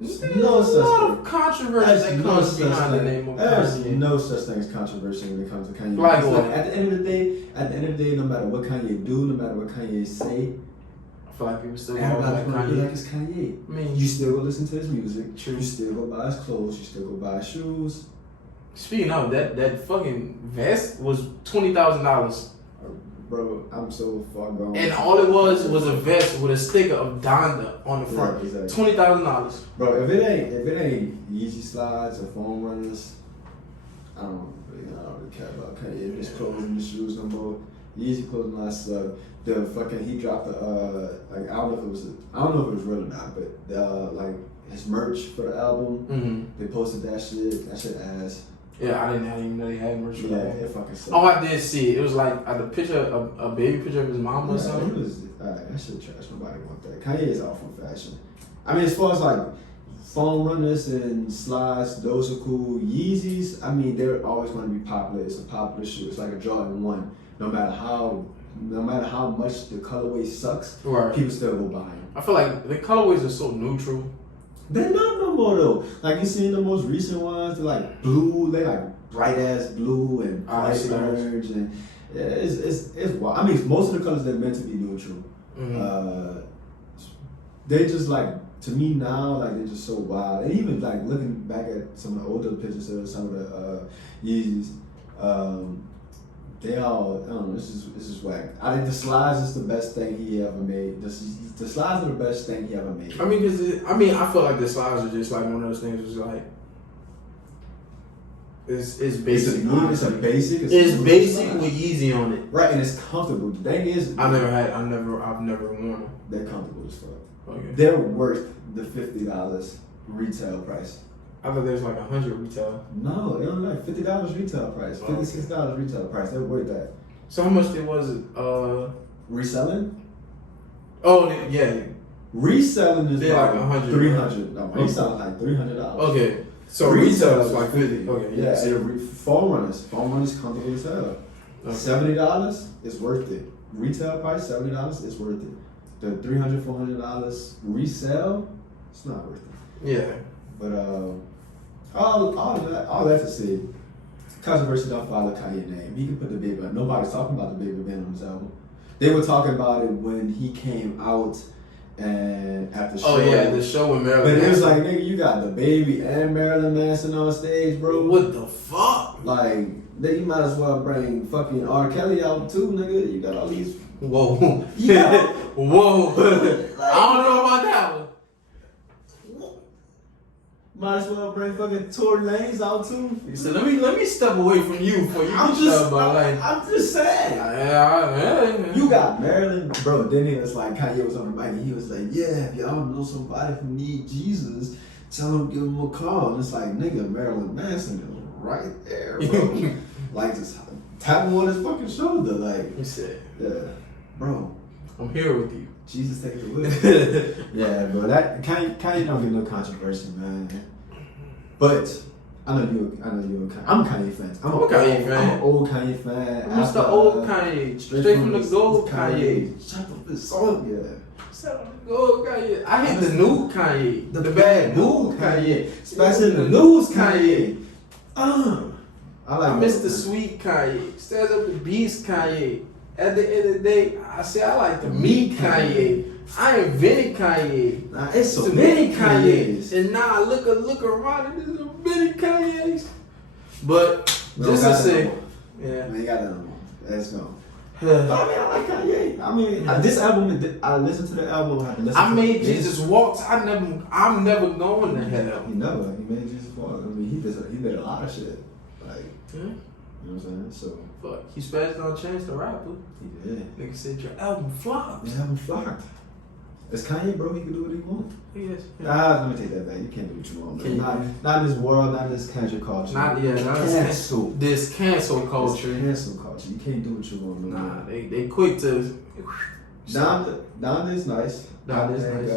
There's a lot of controversy that comes behind the name of There's Kanye. no such thing as controversy when it comes to Kanye. Like Like, what? at the end of the day, no matter what Kanye do, no matter what Kanye say, I feel like people still everybody's like gonna be Kanye. like it's Kanye. I mean, You still go listen to his music. True. You still go buy his clothes. You still go buy his shoes. speaking of that fucking vest was $20,000, Bro, I'm so far gone. and all it was a vest with a sticker of Donda on the front. Yeah, exactly. $20,000. Bro, if it ain't Yeezy slides or foam runners, I don't really care about Kanye. His clothes and his shoes no more. Yeezy clothing line suck. The fucking he dropped the like I don't know if it was real or not, but like his merch for the album. Mm-hmm. They posted that shit. That shit ass. Yeah, I didn't even know they had merch for Yeah, that. it fucking sucked. Oh, I did see it. It was like a picture, a baby picture of his mom or Yeah, something. it was that shit trash. Nobody want that. Kanye is off on fashion. I mean, as far as like foam runners and slides, those are cool. Yeezys, I mean, they're always going to be popular. It's a popular shoe. It's like a Jordan 1. No matter how much the colorway sucks, Right. people still go buy them. I feel like the colorways are so neutral. They're not no more though. Like you seen the most recent ones, they're like blue. They like bright ass blue and I bright see those. orange, and yeah, it's wild. I mean, most of the colors they're meant to be neutral. Mm-hmm. They just like, to me now, like they're just so wild. And even like looking back at some of the older pictures of some of the Yeezys, they all, I don't know, this is whack. I think the slides is the best thing he ever made. The slides are the best thing he ever made. I mean, I feel like the slides are just like one of those things. It's like it's basic. It's a basic. It's basic with Yeezy on it. Right, and it's comfortable. The thing is, I've never worn them. they're comfortable as fuck. Okay. They're worth the $50 retail price. I thought there's like 100 retail. No, they're only like $50 retail price. $56 retail price. They're worth that. So how much it was? Reselling? Oh yeah. Reselling is They're like like 100. $300. No, reselling like $300. Okay. So retail is like 50. Okay. Yeah, Yeah. and foam runners comfortable as hell. Okay. $70 is worth it. Retail price $70 is worth it. The $300, $400 resale, it's not worth it. Yeah. But all that to say, controversy don't follow Kanye's name. He can put the baby on. Nobody's talking about the baby being on his album. They were talking about it when he came out and at the show. Oh yeah, the show with Marilyn. But it was Manson. like, nigga, you got the baby and Marilyn Manson on stage, bro. What the fuck? Like, you might as well bring fucking R. Kelly out too, nigga. You got all these. Whoa. Yeah. Whoa. I don't know about that one. Might as well bring fucking Tory Lanez out too. So let me step away from you for you. I'm just saying. Yeah. You got Marilyn, bro. Then it was like Kanye was on the mic and he was like, "Yeah, if y'all know somebody who need Jesus, tell him give him a call." And it's like, nigga, Marilyn Manson is right there, bro. Like just tap him on his fucking shoulder, like. He said, Yeah, bro. I'm here with you. Jesus take the wheel. Yeah, bro. That Kanye don't get no controversy, man. But I know you. I'm a Kanye fan. I'm a Kanye fan. I'm an old Kanye fan. What's the old Kanye? Straight from the gold Kanye. Shut up, his song, yeah. Straight from the gold Kanye. I hate the new Kanye. The bad mood Kanye. Especially the news Kanye. I miss the sweet Kanye. Stands up the beast Kanye. At the end of the day, I like the meat Kanye. I invented Kanye. Nah, it's so many many Kanyes. Kanyes. And now I look around and there's so many Kanyes. But just to say, yeah. We ain't got that no more. Let's go. But I mean, I like Kanye. I mean, this album, I listened to the album. I made Jesus Walks. I'm never going to hell. He made Jesus Walk. I mean, he did a lot of shit. Like, Yeah. you know what I'm saying? So, Fuck, he spazzed on Chance the Rapper. he did. Nigga said your album flopped. The album flopped. It's Kanye, bro. He can do what he wants. Yes. Let me take that back. You can't do what you want, man. Not in this world, not in this cancel culture. Not cancel. This cancel culture. This cancel culture. You can't do what you want, man. Nah, they quick to. Donda is nice. Donda is nice.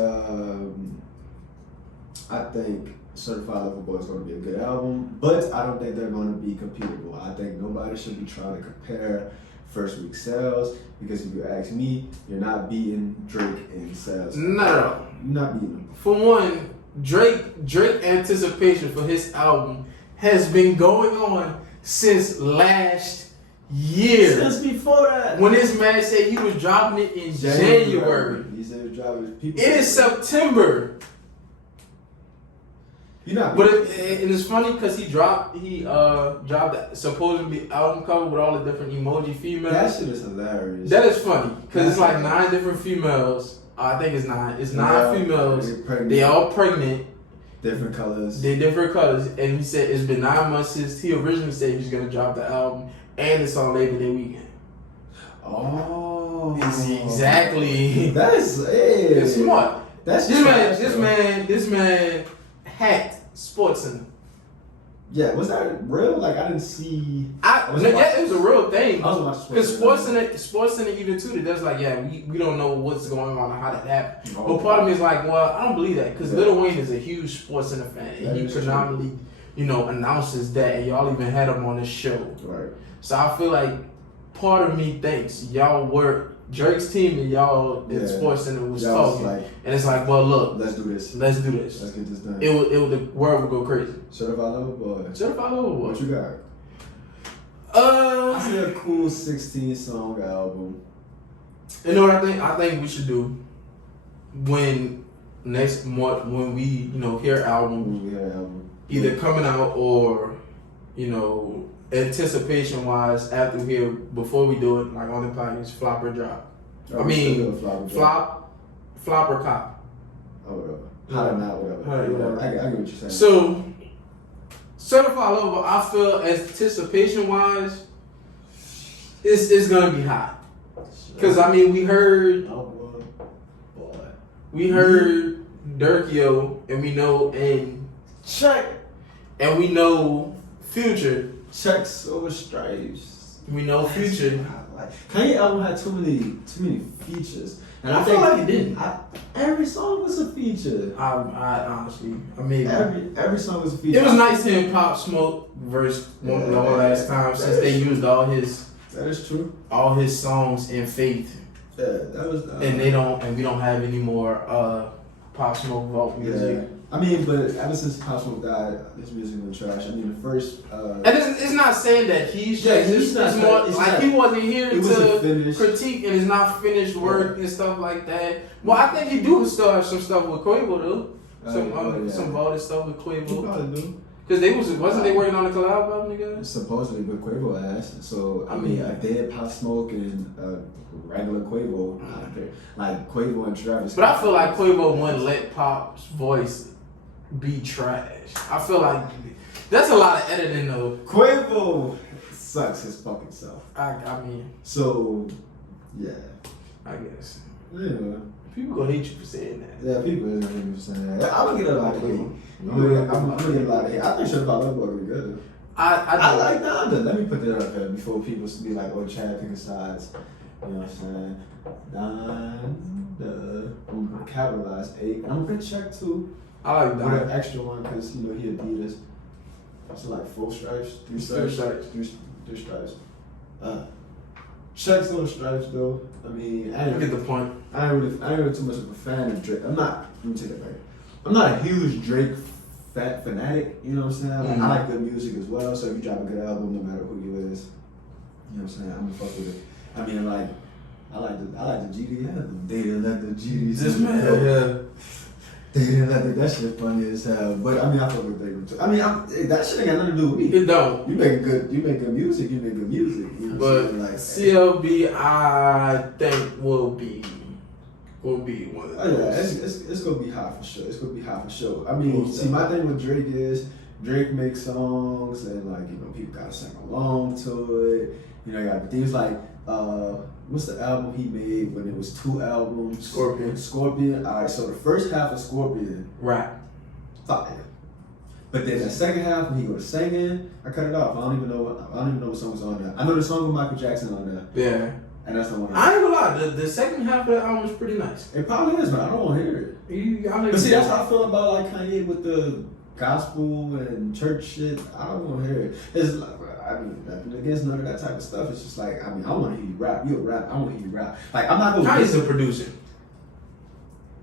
I think Certified Lover Boy is going to be a good album, but I don't think they're going to be computable. I think nobody should be trying to compare first week sales, because if you ask me, you're not beating Drake in sales. No. You're not beating him. For one, Drake anticipation for his album has been going on since last year. Since before that. When this man said he was dropping it in January. He said he was dropping it. People it is September. But it's funny because he dropped supposedly album cover with all the different emoji females. That shit is hilarious. That is funny because it's like 9 different females. I think it's 9. It's 9 females. They all pregnant. Different colors. They different colors. And he said it's been 9 months since he originally said he was gonna drop the album, and it's on Labor Day weekend. Oh, it's exactly. That's it. It's smart. That's this man hacked SportsCenter. Yeah, was that real? Like I didn't see. It was a real thing. I was watching because SportsCenter even tweeted that's like, yeah, we don't know what's going on and how that happened. Oh, but part of me is like, well, I don't believe that because Lil Wayne is a huge SportsCenter fan and he predominantly, announces that, and y'all even had him on the show. Right. So I feel like part of me thinks y'all were Drake's team and y'all in SportsCenter was talking, and it's like, well, look, let's do this. Let's do this. Let's get this done. The world would go crazy. Certified Lover Boy. Certified Lover Boy. What you got? I see a cool 16-song album. You know what I think? I think we should do when next month when we hear album, either coming out or anticipation wise after we hear before we do it like on the podcast, flop or drop. Flop or cop. Oh, whatever. Hot or not, whatever. I get what you're saying. So, Certified Lover, I feel anticipation wise, it's gonna be hot. Cause we heard Durkio, and we know Check, and we know Future. Checks over stripes. We know Future. Kanye album had too many features, and I feel like it didn't. Every song was a feature. I honestly, maybe every song was a feature. It was nice hearing Pop Smoke verse one last time since they used all his. That is true. All his songs in Faith. Yeah, that was. And we don't have any more Pop Smoke vault music. Yeah. But ever since Pop Smoke died, his music was trash. The first. And it's not saying that he's trash. It's more like he wasn't here to critique and it's not finished work and stuff like that. Well, I think he do still have some stuff with Quavo though. Some vaulted stuff with Quavo. He probably do. Because wasn't they working on a collab album together? Supposedly, but Quavo asked. So a dead Pop Smoke and regular Quavo, like Quavo and Travis. But I feel like Quavo wouldn't let Pop's voice be trash. I feel like that's a lot of editing though. Quavo sucks his fucking self. So yeah, I guess. Yeah. People gonna hate you for saying that. Yeah, people is gonna hate me for saying that. I'm gonna get a lot of hate. I'm gonna get a lot of hate. I think Certified Lover Boy will be good. I like Donda. Let me put that up here before people be like, oh, Chad picking sides. You know what I'm saying? Donda. I'm gonna capitalize 8. I'm gonna check 2. I like Donda. With an extra one because he Adidas. So like 4 stripes, 3 stripes, 3 stripes. Checks on the stripes though. I get the point. I ain't really too much of a fan of Drake. Let me take that back. I'm not a huge Drake fanatic, you know what I'm saying? Like, I like good music as well, so if you drop a good album, no matter who you is, you know what I'm saying, I'm gonna fuck with it. I like the GD anthem. They didn't let the GD this man, yeah. They didn't let that shit funny as hell. But I fuck with Drake too. That shit ain't got nothing to do with me. It don't. You make good music, you know what I'm saying? Like, CLB I think will be one of those. It's gonna be hot for sure. It's gonna be hot for sure. See, my thing with Drake is Drake makes songs and people gotta sing along to it. You got things like what's the album he made when it was 2 albums? Scorpion. Alright, so the first half of Scorpion, rap, fire. But then the second half when he was singing, I cut it off. I don't even know what song was on there. I know the song with Michael Jackson on there. Yeah. And that's the one. I ain't gonna lie, the second half of the album is pretty nice. It probably is, but I don't want to hear it. But see, that's how I feel about like Kanye with the gospel and church shit. I don't want to hear it. It's like, nothing against none of that type of stuff. It's just like, I want to hear you rap. You a rap. I want to hear you rap. Like, I'm not gonna. Kanye's a producer.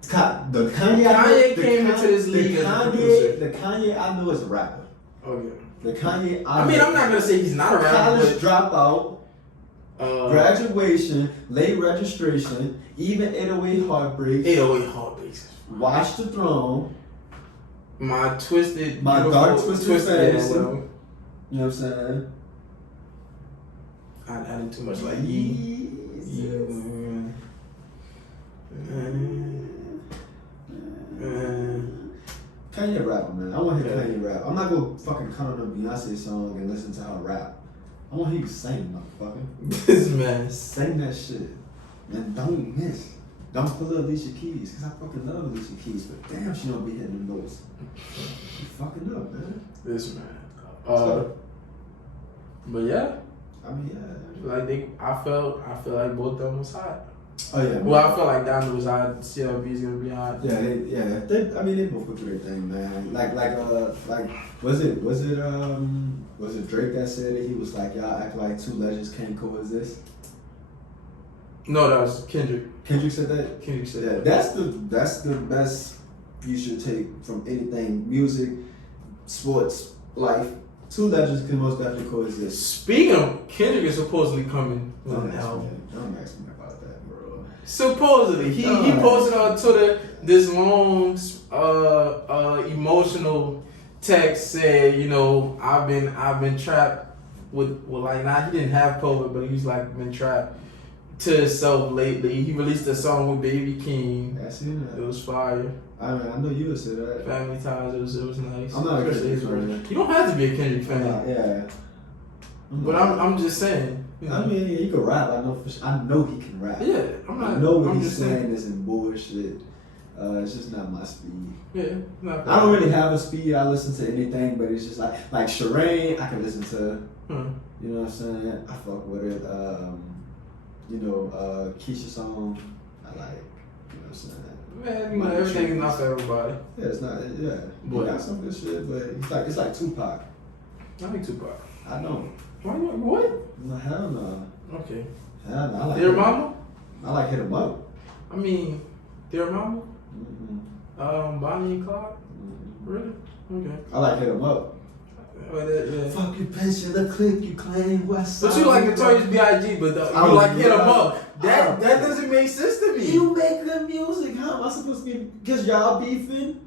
The Kanye came into this league as a producer. The Kanye I know is a rapper. Oh yeah. The Kanye I mean, I'm not gonna say he's not a rapper. College dropout, graduation, late registration, even 808 Heartbreaks. 808 Heartbreaks. Watch the Throne. My dark twisted fantasy. You know what I'm saying? I didn't too much like Yee. Kanye rapper, man. I want to hear Kanye rap. I'm not gonna fucking cut on a Beyonce song and listen to her rap. I want to hear you sing, motherfucker. This man. Sing that shit. And don't miss. Don't pull Alicia Keys, because I fucking love Alicia Keys, but damn, she don't be hitting the notes. She fucking up, man. This man. But yeah. I mean, yeah. Like I feel like both of them was hot. Oh yeah. Well, I feel like Donda was hot. CLB is gonna be hot. Yeah, they both put through their thing, man. Like was it Drake that said that he was like, y'all act like two legends can't coexist? No, that was Kendrick. Kendrick said that. Kendrick said that. That's the best you should take from anything: music, sports, life. Two legends can most definitely coexist. Speaking of, Kendrick is supposedly coming with an album. Don't ask me about that, bro. Supposedly, he posted on Twitter this long, emotional text saying, you know, I've been trapped with like, he didn't have COVID, but he's like been trapped to himself lately. He released a song with Baby King. I seen that. It was fire. I know you would say that. Family Ties. It was nice. I'm not a Kendrick fan. You don't have to be a Kendrick fan. Yeah. But I'm just saying. You know. I mean, he can rap. I know he can rap. Yeah, I'm not. I know what he's saying isn't bullshit. It's just not my speed. Yeah, I don't really have a speed. I listen to anything, but it's just like Shireen. I can listen to. You know what I'm saying? I fuck with it. Keisha song. I like. You know what I'm saying? Man, you know, everything is not for everybody. Yeah, it's not. Yeah, he got some good shit, but it's like Tupac. I like Tupac. I know. What? No, hell no. Okay. Hell no. I like Dear Mama? I like Hit 'Em Up. I mean, Dear Mama? Mm-hmm. Bonnie and Clyde? Mm-hmm. Really? Okay. I like Hit 'Em Up. Yeah. Fuck you, picture the clip you claim West Side. But you like Notorious B.I.G., but you like Hit 'Em Up. That doesn't make sense to me. You make good music. How am I supposed to be? Because y'all beefing?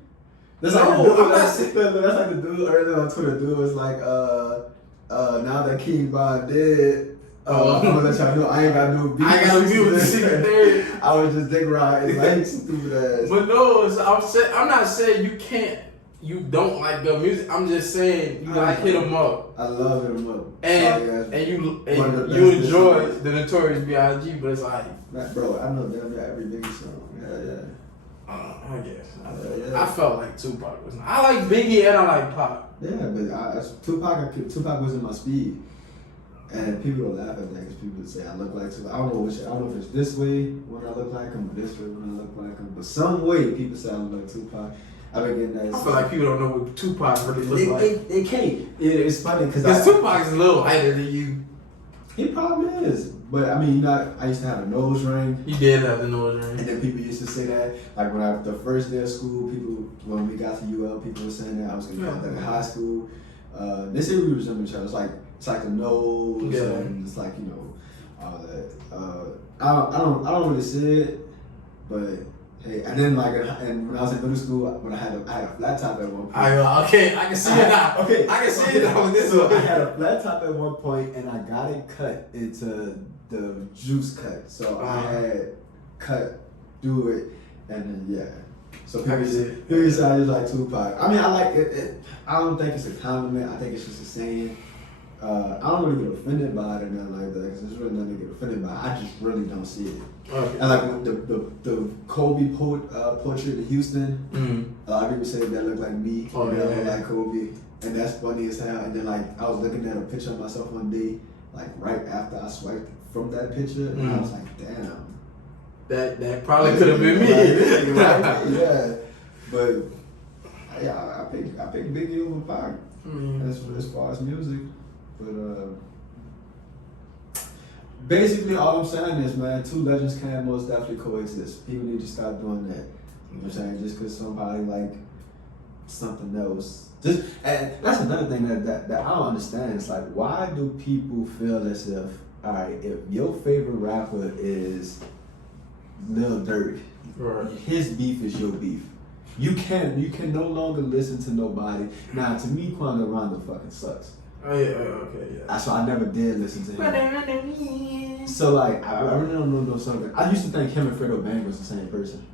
That's like the dude earlier on Twitter. Dude was like, now that King Von dead, I'm gonna let y'all know I ain't got no beef. I ain't got no beef with the secret thing. I was just dick riding like stupid ass. But no, I'm not saying you can't. You don't like good music. I'm just saying you like Hit 'Em Up. I love Hit 'Em Up. And you enjoy the Notorious B.I.G., but it's like, bro, I know damn near every Biggie song. Yeah. I guess. Yeah. I felt like Tupac was. I like Biggie and I like Pop. Yeah, but Tupac was in my speed, and people will laugh at that because people would say I look like Tupac. I don't know if it's this way when I look like him or this way when I look like him, but some way people say I look like Tupac. I've been getting that. I feel like people don't know what Tupac really looks like. They can't. It's funny because Tupac is a little lighter than you. He probably is, but I mean, I used to have a nose ring. You did have the nose ring, and then people used to say that, like the first day of school, when we got to UL, people were saying that I was gonna come back to high school. They say we resemble each other. It's like the nose, and it's like all that. I don't really see it, but. Hey, and then and when I was in middle school, when I had a flat top at one point. I can see it now. Okay, I can see it now with this one. I had a flat top at one point, and I got it cut into the juice cut. So I had cut through it, and then So people say I just like Tupac. I mean, I like it. I don't think it's a compliment. I think it's just a saying. I don't really get offended by it or nothing like that because there's really nothing to get offended by. I just really don't see it. Okay. And like the Kobe portrait in Houston, a lot of people say that look like me. I look like Kobe, and that's funny as hell. And then I was looking at a picture of myself one day, right after I swiped from that picture, and I was like, damn. That probably could have been me. Yeah, but I picked Biggie over Pac. As far as music. But basically all I'm saying is, man, two legends can most definitely coexist. People need to stop doing that. You know what I'm saying? Just because somebody like something else. And that's another thing that I don't understand. It's like, why do people feel as if, all right, if your favorite rapper is Lil Durk, right, his beef is your beef. You can no longer listen to nobody. Now, to me, Quando Rondo fucking sucks. Oh yeah, okay, yeah. So I never did listen to him. So like, I really don't know something. I used to think him and Fredo Bang was the same person.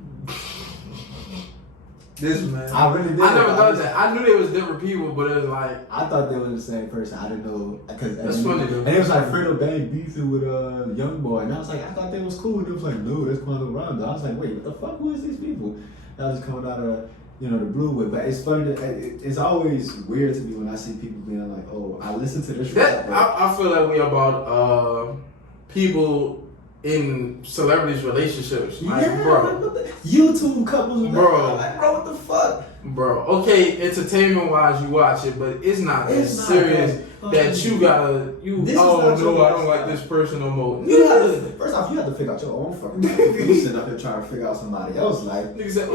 This man, I really did. I never thought that. I knew they was different people, but it was like I thought they were the same person. I didn't know because that's funny though. And it was like Fredo Bang beefing with Young Boy, and I was like, I thought they was cool. And it was like, no, that's Quando Rondo. I was like, wait, what the fuck? Who is these people? That was coming out of the blue with. But it's funny that it's always weird to me when I see people being like, oh, I listen to this rap. I feel like we about people in celebrities' relationships. Like, yeah, bro. YouTube couples, bro. Like, bro, what the fuck? Bro, okay, entertainment wise, you watch it, but it's not that serious that you gotta. I don't like this person no more. First off, you have to figure out your own fucking life. You sitting up here trying to figure out somebody else's life. Nigga said,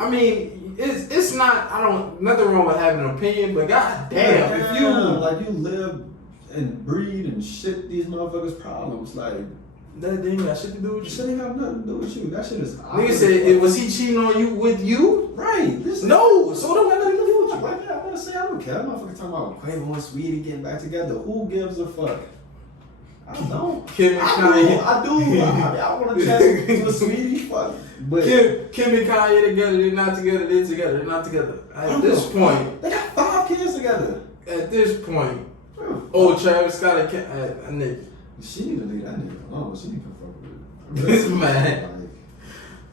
I mean, it's not. Nothing wrong with having an opinion, but goddamn, if you like you live and breathe and shit these motherfuckers' problems, like. That ain't got shit to do with you. Shit ain't got nothing to do with you. That shit is. Nigga said, was he cheating on you with you? Right. No. So it don't got nothing to do with you. Like, I want to say I don't care. I'm motherfucking talking about Quavo and Sweetie getting back together. Who gives a fuck? I don't. Kim and Kanye. I do. I want to chance to a Sweetie. Fuck. But Kim and Kanye together. They're not together. They're together. They're not together. At this point, they got 5 kids together. At this point, Travis Scott and Nick. She need to leave that nigga alone. She need to fuck with this man. Like,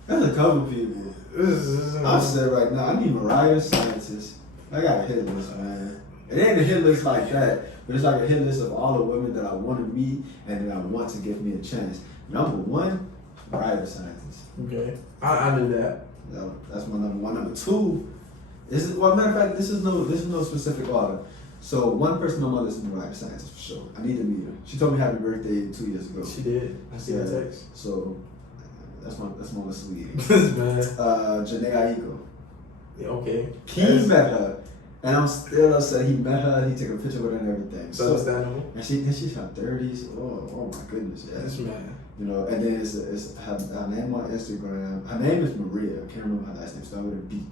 there's a couple people. I said right now, I need Mariah Scientist. I got a hit list, man. It ain't a hit list like that, but it's like a hit list of all the women that I want to meet and that I want to give me a chance. Number 1, Mariah Scientist. Okay, I knew that. No, that's my number 1. Number 2 is matter of fact, this is no specific order. So one person on my list is Mariah Scientist for sure. I need to meet her. She told me happy birthday 2 years ago. She did. I see the text. So that's my list of leading. This man. Janae Aiko. Yeah, okay. He met her, and I'm still upset. He met her. He took a picture with her and everything. So understandable. And she's her 30s. Oh my goodness. Yeah. This man. You know, and then it's her name on Instagram. Her name is Maria. I can't remember her last name. Started with a B.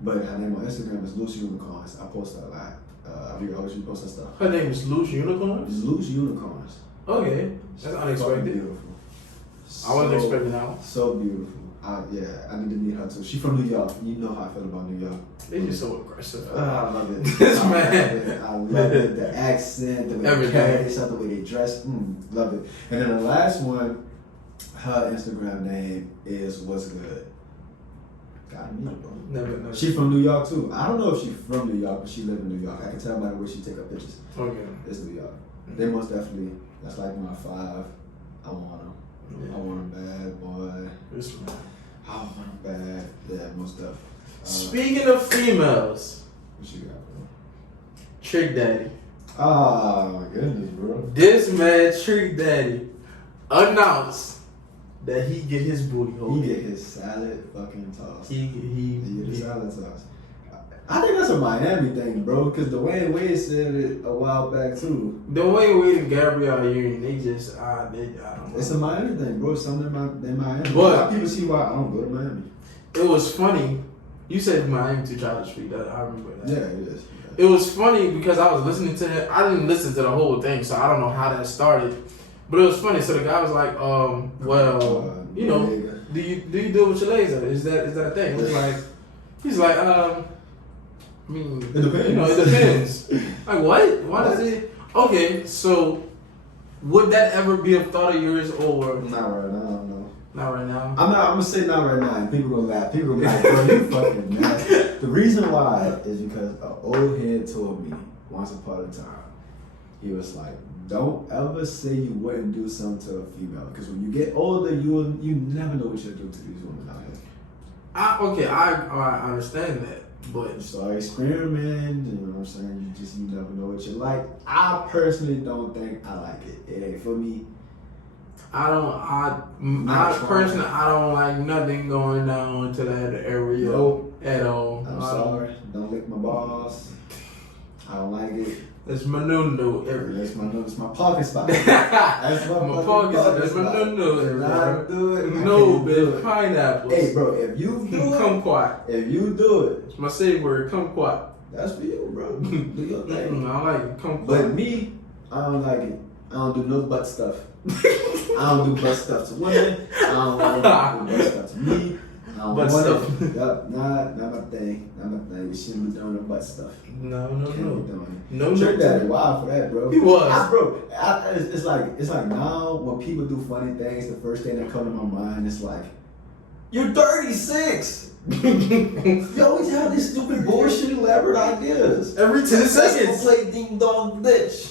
But her name on Instagram is Loose Unicorns. I post her a lot. I always repost her stuff. Her name is Loose Unicorns? Loose Unicorns. Okay. That's unexpected. Beautiful. I wasn't expecting that one. So beautiful. Yeah, I need to meet her too. She's from New York. You know how I feel about New York. They just so aggressive. I love it. This man. I love it. The accent, the way they carry themselves, the way they dress. Love it. And then the last one, her Instagram name is What's Good. Gotta meet her, bro. Never. She from New York too. I don't know if she's from New York, but she live in New York. I can tell by the way she take her pictures. Okay. It's New York. They most definitely. That's like my 5. I want them. Yeah. I want them bad, boy. This man. I want them bad. Yeah, most definitely. Speaking of females, what you got, bro? Trick Daddy. Oh my goodness, bro. This man, Trick Daddy, announced that he get his booty hole. He get his salad fucking tossed. He get his salad tossed. I think that's a Miami thing, bro, because Dwayne Wade said it a while back too. Dwayne Wade and Gabrielle Union, they just, I don't know. It's a Miami thing, bro. Something in Miami. But people see why I don't go to Miami. It was funny. You said Miami to try to speak that. I remember that. Yeah, it is. It was funny because I was listening to it. I didn't listen to the whole thing, so I don't know how that started. But it was funny. So the guy was like, you know, do you do it with your laser? Is that a thing? It was like, he's like, I mean, it depends. You know, it depends. Like what? Why does it? Okay, so would that ever be a thought of yours or not right now? No. Not right now. I'm gonna say not right now, and people gonna laugh. People gonna be like, "Bro, you fucking mad." The reason why is because an old head told me once upon a time. He was like, "Don't ever say you wouldn't do something to a female, because when you get older, you never know what you'll do to these women out here." I understand that, but you start experimenting. You know what I'm saying? You never know what you like. I personally don't think I like it. It ain't for me. Personally, I don't like nothing going down to that area at all. I'm sorry. Don't lick my balls. I don't like it. It's my no area. It's my parking spot. That's my parking spot. That's my no area. Not do it. No, bitch. Pineapples. Hey, bro, if you do it, come quiet. If you do it, it's my safe word. Come quiet. That's for you, bro. Do your thing. I like it. Come quiet. But me, I don't like it. I don't do no butt stuff. I don't do butt stuff to women. I don't do butt stuff to me. I don't butt want stuff. it. Yup, not my thing. Not my thing. We shouldn't be doing no butt stuff. No. Can't be doing it. No. Trick Daddy, wild for that, bro. He was. It's like now when people do funny things, the first thing that comes to my mind is like, you're 36. You always have these stupid bullshit elaborate ideas. Every 10 seconds. Play ding dong bitch.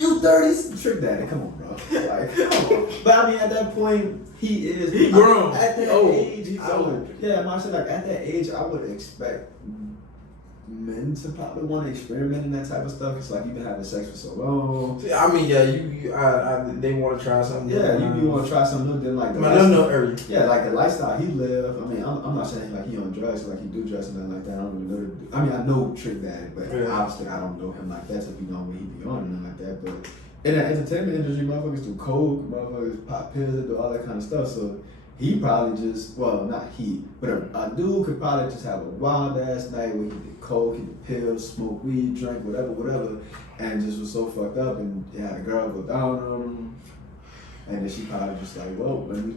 You 30, Trick Daddy, come on, bro. Like, come on. But I mean, at that point, he grown. At that age, he's I would, old. yeah, I said, like, at that age, I would expect men to probably want to experiment in that type of stuff. It's like you've been having sex for so long. I mean, yeah, they want to try something. Yeah, you want to try something new. Then like the area. Yeah, like the lifestyle he lived. I mean, I'm not saying like he on drugs, like he do drugs and nothing like that. I don't really know. I mean, I know Trick Daddy, but obviously I don't know him like that. So if you know me, he be on and nothing like that. But in the entertainment industry, motherfuckers do coke, motherfuckers pop pills, they do all that kind of stuff. So he probably just, well, not he, but a dude could probably just have a wild ass night where he did coke, he did pills, smoke weed, drink, whatever, and just was so fucked up, and had a girl go down on him, and then she probably just like, well, let me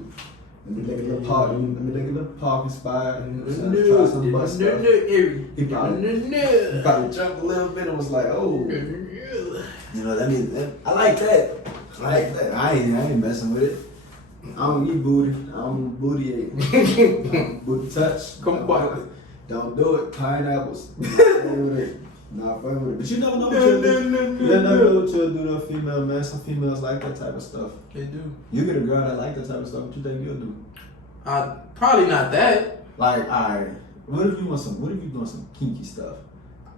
take a little park, let me take a little parking spot, and try some butt stuff. He probably jumped a little bit and was like, oh, you know, I like that. I ain't messing with it. I don't eat booty. I don't booty eat. Booty touch. Come on. Don't do it. Pineapples. Not fucking with it. But you never know what you'll do. You never know what you'll do to a female, man. Some females like that type of stuff. They do. You get a girl that like that type of stuff, what you think you'll do? Probably not that. Like, alright. What if you doing some kinky stuff?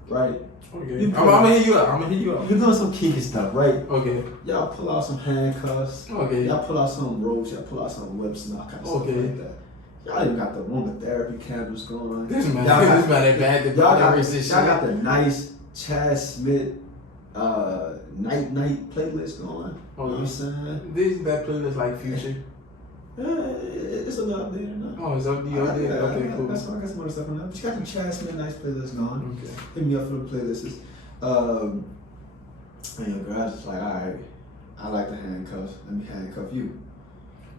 Right? Okay. I'm gonna hit you up. You're doing some kinky stuff, right? Okay. Y'all pull out some handcuffs. Okay. Y'all pull out some ropes. Y'all pull out some whips and all kind of stuff like that. Y'all even got the aromatherapy candles going. This man y'all got the nice Chad Smith night playlist going. You know what I'm saying? That playlist like Future. It's a little updated now. Oh, it's updated. Okay, cool. I got some other stuff on that. But you got the Chad Smith nice playlist going. Okay. Hit me up for the playlists. And your girl's just like, alright, I like the handcuffs. Let me handcuff you.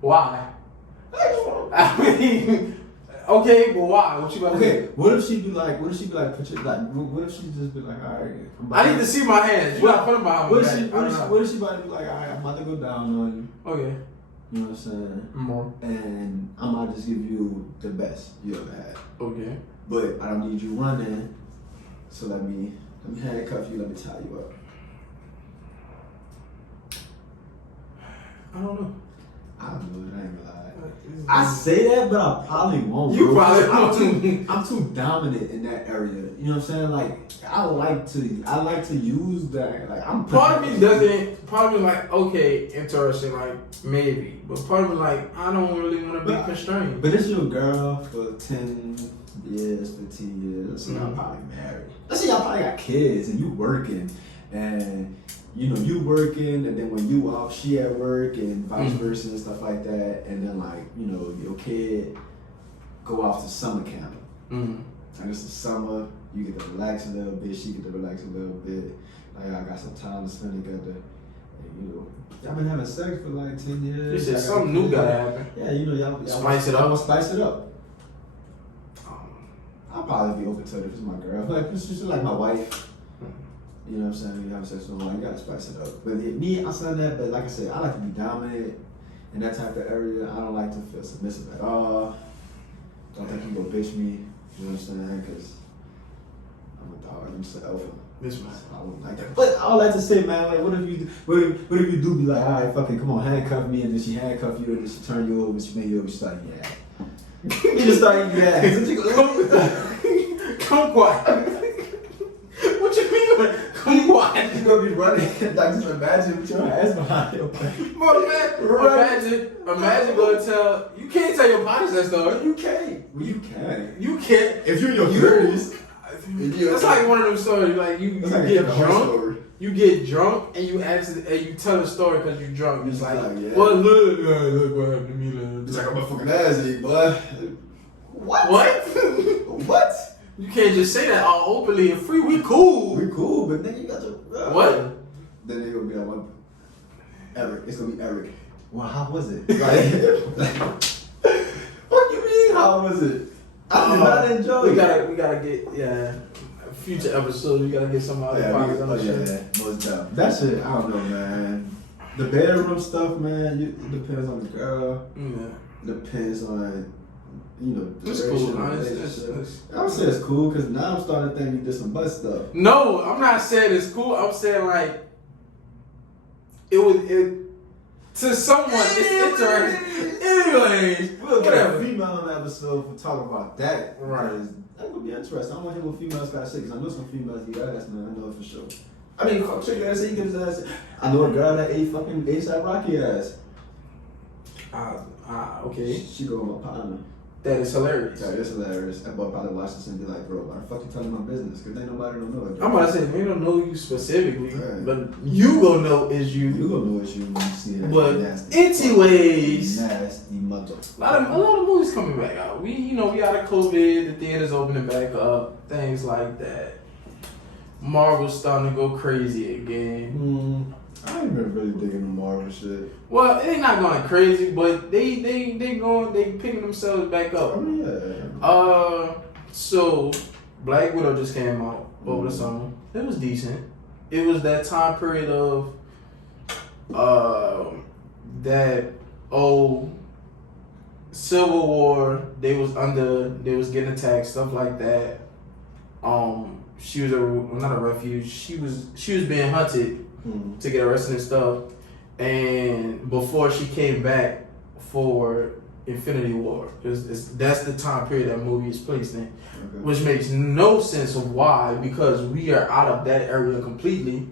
Why? I mean, okay, but why? What you about to do? What if she be like, what if she just be like, alright. I need to see my hands. You're not putting my hands. What if she about to be like, alright, I'm about to go down on you. Okay. You know what I'm saying? Mm-hmm. And I'm about to just give you the best you ever had. Okay. But I don't need you running. So let me handcuff you, let me tie you up. I don't know. I don't know, I ain't gonna lie. I say that, but I probably won't. You probably won't. I'm too dominant in that area. You know what I'm saying? Like I like to use that. Like I'm. Part of me doesn't. Part of me like, okay, interesting, like maybe, but part of me like, I don't really want to be constrained. But it's your girl for 10 years, 15 years. Let's say y'all probably married. Let's say y'all probably got kids and you working, and you know you working, and then when you off, she at work, and vice versa and stuff like that. And then like you know your kid go off to summer camp. And it's the summer, you get to relax a little bit, she get to relax a little bit. Like I got some time to spend together. And, you know, y'all been having sex for like 10 years. This is something new gotta happen. Yeah, you know y'all spice it up. I'll spice it up. I'll probably be open to it if it's my girl. Like it's just like my wife. You know what I'm saying? When you have sex with someone, you gotta spice it up. But me, I said that, but like I said, I like to be dominant in that type of area. I don't like to feel submissive at all. Don't think you go bitch me. You know what I'm saying? Because I'm a dog. I'm just an alpha. This man. I wouldn't like that. But I would like to say, man, like, what if you do be like, all right, fucking, come on, handcuff me, and then she handcuff you, and then she turn you over, she make you over, she start eating your ass. You just start eating your ass. Come quiet. What you mean? Come watch. You're gonna be running. Like, just imagine with your ass behind your back. Imagine going to tell. You can't tell your body that story. You can't. Well, you can. You can't. If you're in your 30s. That's like one of those stories. Like you get drunk. You get drunk and you tell a story because you're drunk. It's like, well, look what happened to me. It's like a motherfucking ass eat, boy. What? What? You can't just say that all openly and free. We cool, but then you got to what? Then it's gonna be that one. Eric. It's gonna be Eric. Well, how was it? Like, what you mean? How was it? I did not enjoy it. We gotta get future episodes. We gotta get some other pockets on the shit. Most definitely. That shit, I don't know, man. The bedroom stuff, man. It depends on the girl. Yeah. Depends on, the it's cool. I would say it's cool because now I'm starting to think you did some butt stuff. No, I'm not saying it's cool. I'm saying like to someone it's interesting. Anyways, we'll get a female on the episode for talking about that. Right. That would be interesting. I want to hear what females gotta say because I know some females eat ass, man. I know it for sure. I mean, fuck chick ass, he gives ass. I know a girl that ate fucking ASAP Rocky ass. Okay. She go with my partner. That is hilarious. Yeah, it's hilarious. I probably watch this and be like, bro, why the fuck you telling my business? Because ain't nobody don't know it. I'm about to say, they don't know you specifically, right. But you gonna know it's you. You gonna know it's you when you see it. But anyways, nasty mother. A lot of movies coming back out. We out of COVID, the theaters opening back up, things like that. Marvel's starting to go crazy again. I ain't been really digging the Marvel shit. Well, they not going crazy, but they picking themselves back up. I mean, yeah. So Black Widow just came out over the summer. It was decent. It was that time period of Civil War. They was getting attacked, stuff like that. She was not a refuge. She was being hunted to get arrested and stuff. And before she came back for Infinity War, that's the time period that movie is placed in, which makes no sense of why, because we are out of that area completely.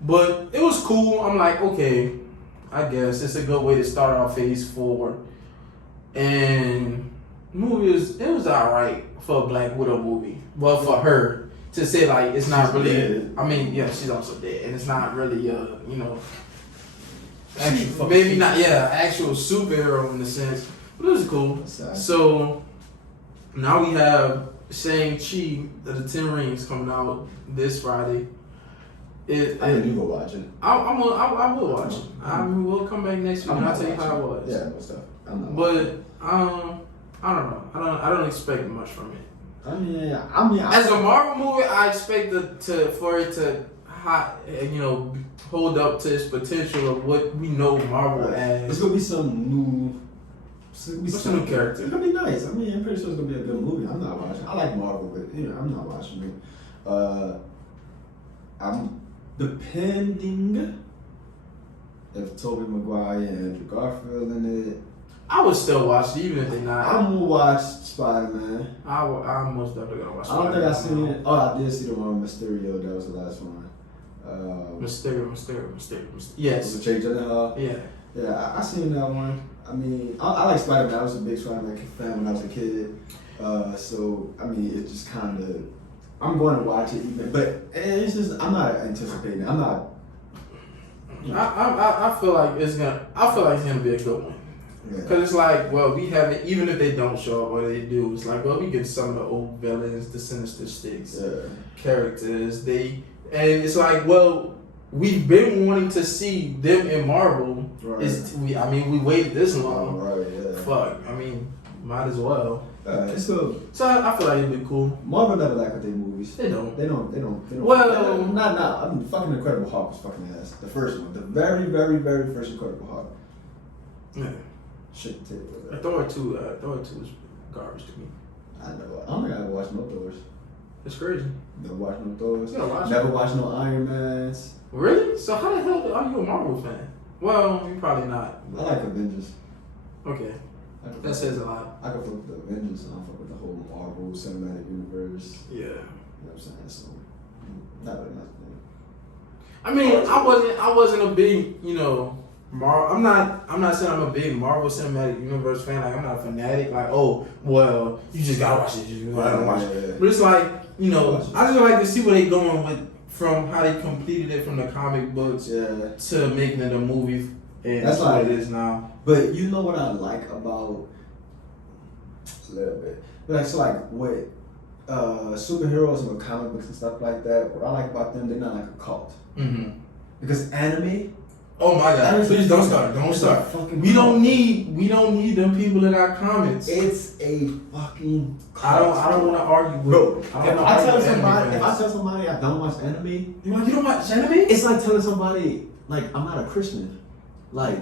But it was cool. I'm like, okay, I guess it's a good way to start our Phase 4. And it was alright for a Black Widow movie. Well, for her to say like it's not really. Dead. I mean, yeah, she's also dead, and it's not really actual superhero in the sense. But it was cool. So now we have Shang-Chi, the 10 Rings, coming out this Friday. I think you go watch it. I will watch it. We'll come back next week and I'll tell you how it was. Yeah, no stuff. But I don't know. I don't expect much from it. I mean, as a Marvel movie, I expect for it to hold up to its potential of what we know Marvel as. It's gonna be some new. Some new character. It's gonna be nice. I mean, I'm pretty sure it's gonna be a good movie. I'm not watching. I like Marvel, but I'm not watching it. I'm depending if Tobey Maguire and Andrew Garfield in it. I would still watch it, even if they're not. I'm gonna watch Spider-Man. I'm most definitely gonna watch Spider-Man. I don't think I've seen it. Oh, I did see the one with Mysterio. That was the last one. Mysterio. Yes. Was it Jake Gyllenhaal? Yeah. Yeah, I seen that one. I mean, I like Spider-Man. I was a big Spider-Man fan when I was a kid. So, I mean, it just kind of... I'm going to watch it even, but it's just... I'm not anticipating it. I'm not... I feel like it's gonna be a good one. Because it's like, well, we haven't, even if they don't show up or they do, it's like, well, we get some of the old villains, the Sinister Six characters. And it's like, well, we've been wanting to see them in Marvel. Right. We waited this long. Right, yeah. Fuck, might as well. It's cool. So I feel like it'd be cool. Marvel never like with their movies. They don't. Well, not now. I mean, fucking Incredible Hulk was fucking ass. The first one. The very, very, very first Incredible Hulk. Yeah. Shit, Thor 2 was garbage to me. I know. I don't think I ever watched no Thors. It's crazy. Never watched no Thors. Watch Never watched no Iron Mans. Really? So how the hell are you a Marvel fan? Well, you're probably not. I like Avengers. Okay. That says a lot. I can fuck with the Avengers and I fuck with the whole Marvel Cinematic Universe. Yeah. You know what I'm saying? So, not really nothing. I mean, I wasn't a big, you know, I'm not saying I'm a big Marvel Cinematic Universe fan. Like, I'm not a fanatic. Like, oh, well, you just gotta watch it. You gotta watch it. But it's like, you know, I just like to see where they going with from how they completed it from the comic books to making it a movie. And that's like what it is now. But you know what I like about a little bit. That's like what superheroes and with comic books and stuff like that. What I like about them, they're not like a cult. Mm-hmm. Because anime. Oh my God! Please don't start. Don't start. We don't need them people in our comments. It's a fucking cult. I don't want to argue with. Bro, if I tell somebody I don't watch anime, you don't watch anime? It's like telling somebody like I'm not a Christian. Like,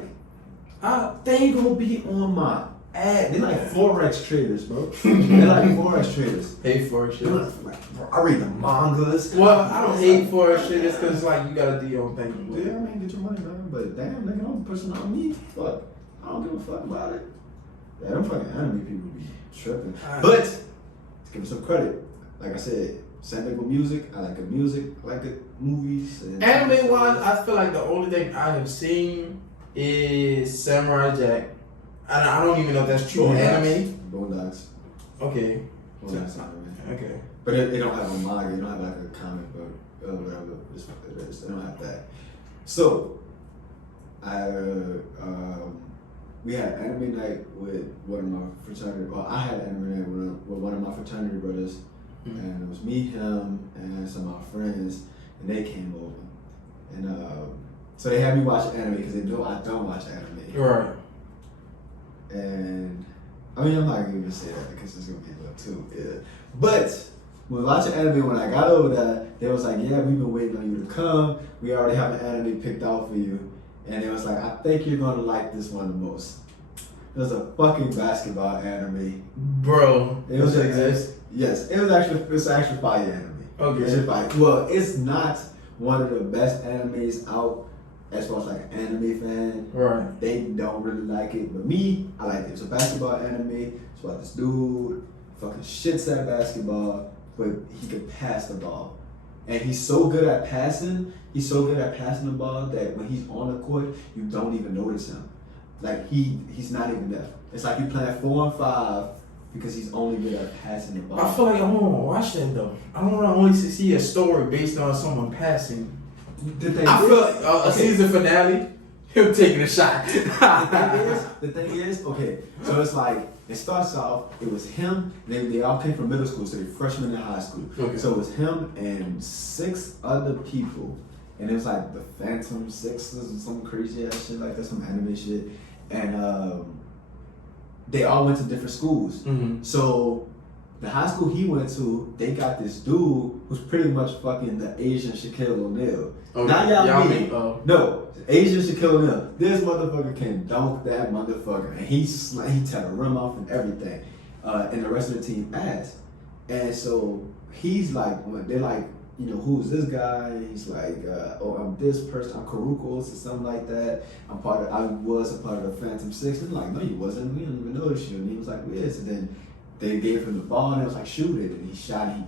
they ain't gonna be on my ad. They're like Forex traders, bro. They're like Forex traders. Hate Forex traders. Bro, I read the mangas. Well, I don't hate Forex traders because it's like you gotta do your own thing. Yeah, I mean, get your money, man. But damn, nigga, don't push it on me. Fuck. I don't give a fuck about it. Yeah, them fucking anime people be tripping. But, to give them some credit, like I said, same thing with music. I like good music. I like good movies. Anime wise, I feel like the only thing I have seen is Samurai Jack. And I don't even know if that's true anime. Boondocks. Okay. Boondocks anime. Okay. But it don't have a manga. It don't have like a comic book or whatever. It's what it is. They don't have that. So, we had anime night with one of my fraternity. Well, I had anime night with one of my fraternity brothers, and it was me, him, and some of my friends, and they came over, and so they had me watch anime because they know I don't watch anime. Right. And I mean, I'm not gonna even say that because it's gonna be a little too. Yeah. But when watching anime, when I got over there, they was like, "Yeah, we've been waiting on you to come. We already have an anime picked out for you." And it was like, I think you're gonna like this one the most. It was a fucking basketball anime. Bro, it was exist? Yes, it's actually fire anime. Okay. It's fire. Well, it's not one of the best animes out as far as like an anime fan. Right. They don't really like it, but me, I like it. It's a basketball anime. It's about this dude fucking shits at basketball, but he could pass the ball. And he's so good at passing. He's so good at passing the ball that when he's on the court, you don't even notice him. Like he's not even there. It's like you playing 4 on 5 because he's only good at passing the ball. I feel like I don't want to watch that though. I don't want to only see a story based on someone passing. I feel like a season finale, him taking a shot. the thing is, okay, so it's like, it starts off, it was him, they all came from middle school, so they're freshmen in high school. Okay. So it was him and 6 other people, and it was like the Phantom Sixes or some crazy ass shit like that, some anime shit. And they all went to different schools. Mm-hmm. So the high school he went to, they got this dude who's pretty much fucking the Asian Shaquille O'Neal. Oh, not y'all mean. No, Asian Shaquille O'Neal. This motherfucker can dunk that motherfucker, and he tear the rim off and everything. And the rest of the team ass. And so he's like, they're like, you know, who's this guy? He's like, oh, I'm this person. I'm Karukos or something like that. I was a part of the Phantom Six. And like, no, you wasn't. We didn't even notice you. And he was like, yes. And then they gave him the ball, and it was like, shoot it. And he shot. He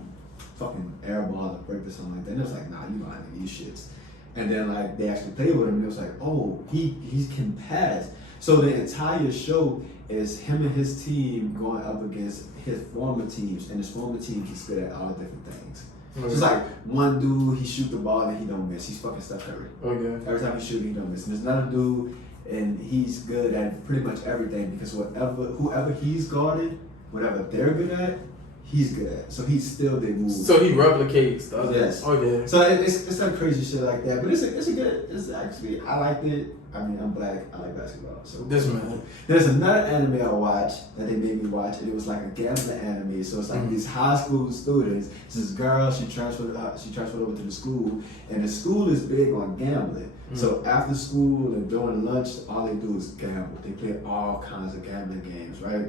fucking airballed a break or something like that. And it was like, nah, you lying to these shits. And then like they actually played with him, and it was like, oh, he can pass. So the entire show is him and his team going up against his former teams, and his former team can spit at all different things. Mm-hmm. So it's like one dude, he shoot the ball and he don't miss. He's fucking Steph Curry. Okay. Every time he shoot, he don't miss. And there's another dude, and he's good at pretty much everything because whoever he's guarded, whatever they're good at, he's good at. So he's still their move. So he replicates the other. Yes. Okay. So it's like crazy shit like that. But it's actually, I liked it. I mean, I'm black. I like basketball. So this man. There's another anime I watched that they made me watch, and it was like a gambling anime. So it's like these high school students. This girl, she transferred over to the school, and the school is big on gambling. So after school and during lunch, all they do is gamble. They play all kinds of gambling games, right?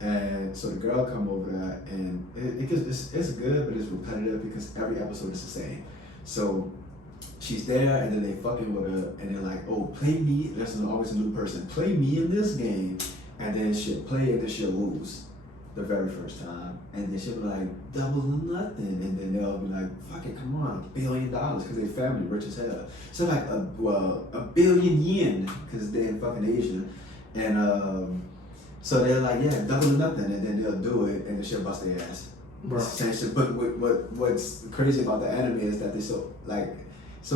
And so the girl come over there, and it's good, but it's repetitive because every episode is the same. So she's there, and then they fucking with her, and they're like, oh, play me. There's always a new person. Play me in this game, and then she'll play, and then she'll lose. the very first time, and then she'll be like, double nothing, and then they'll be like, fuck it, come on, $1 billion, because their family rich as hell. So like, a billion yen, because they're in fucking Asia, and so they're like, yeah, double nothing, and then they'll do it, and then she'll bust their ass. Bro. It's the same shit. But what's crazy about the anime is that they're so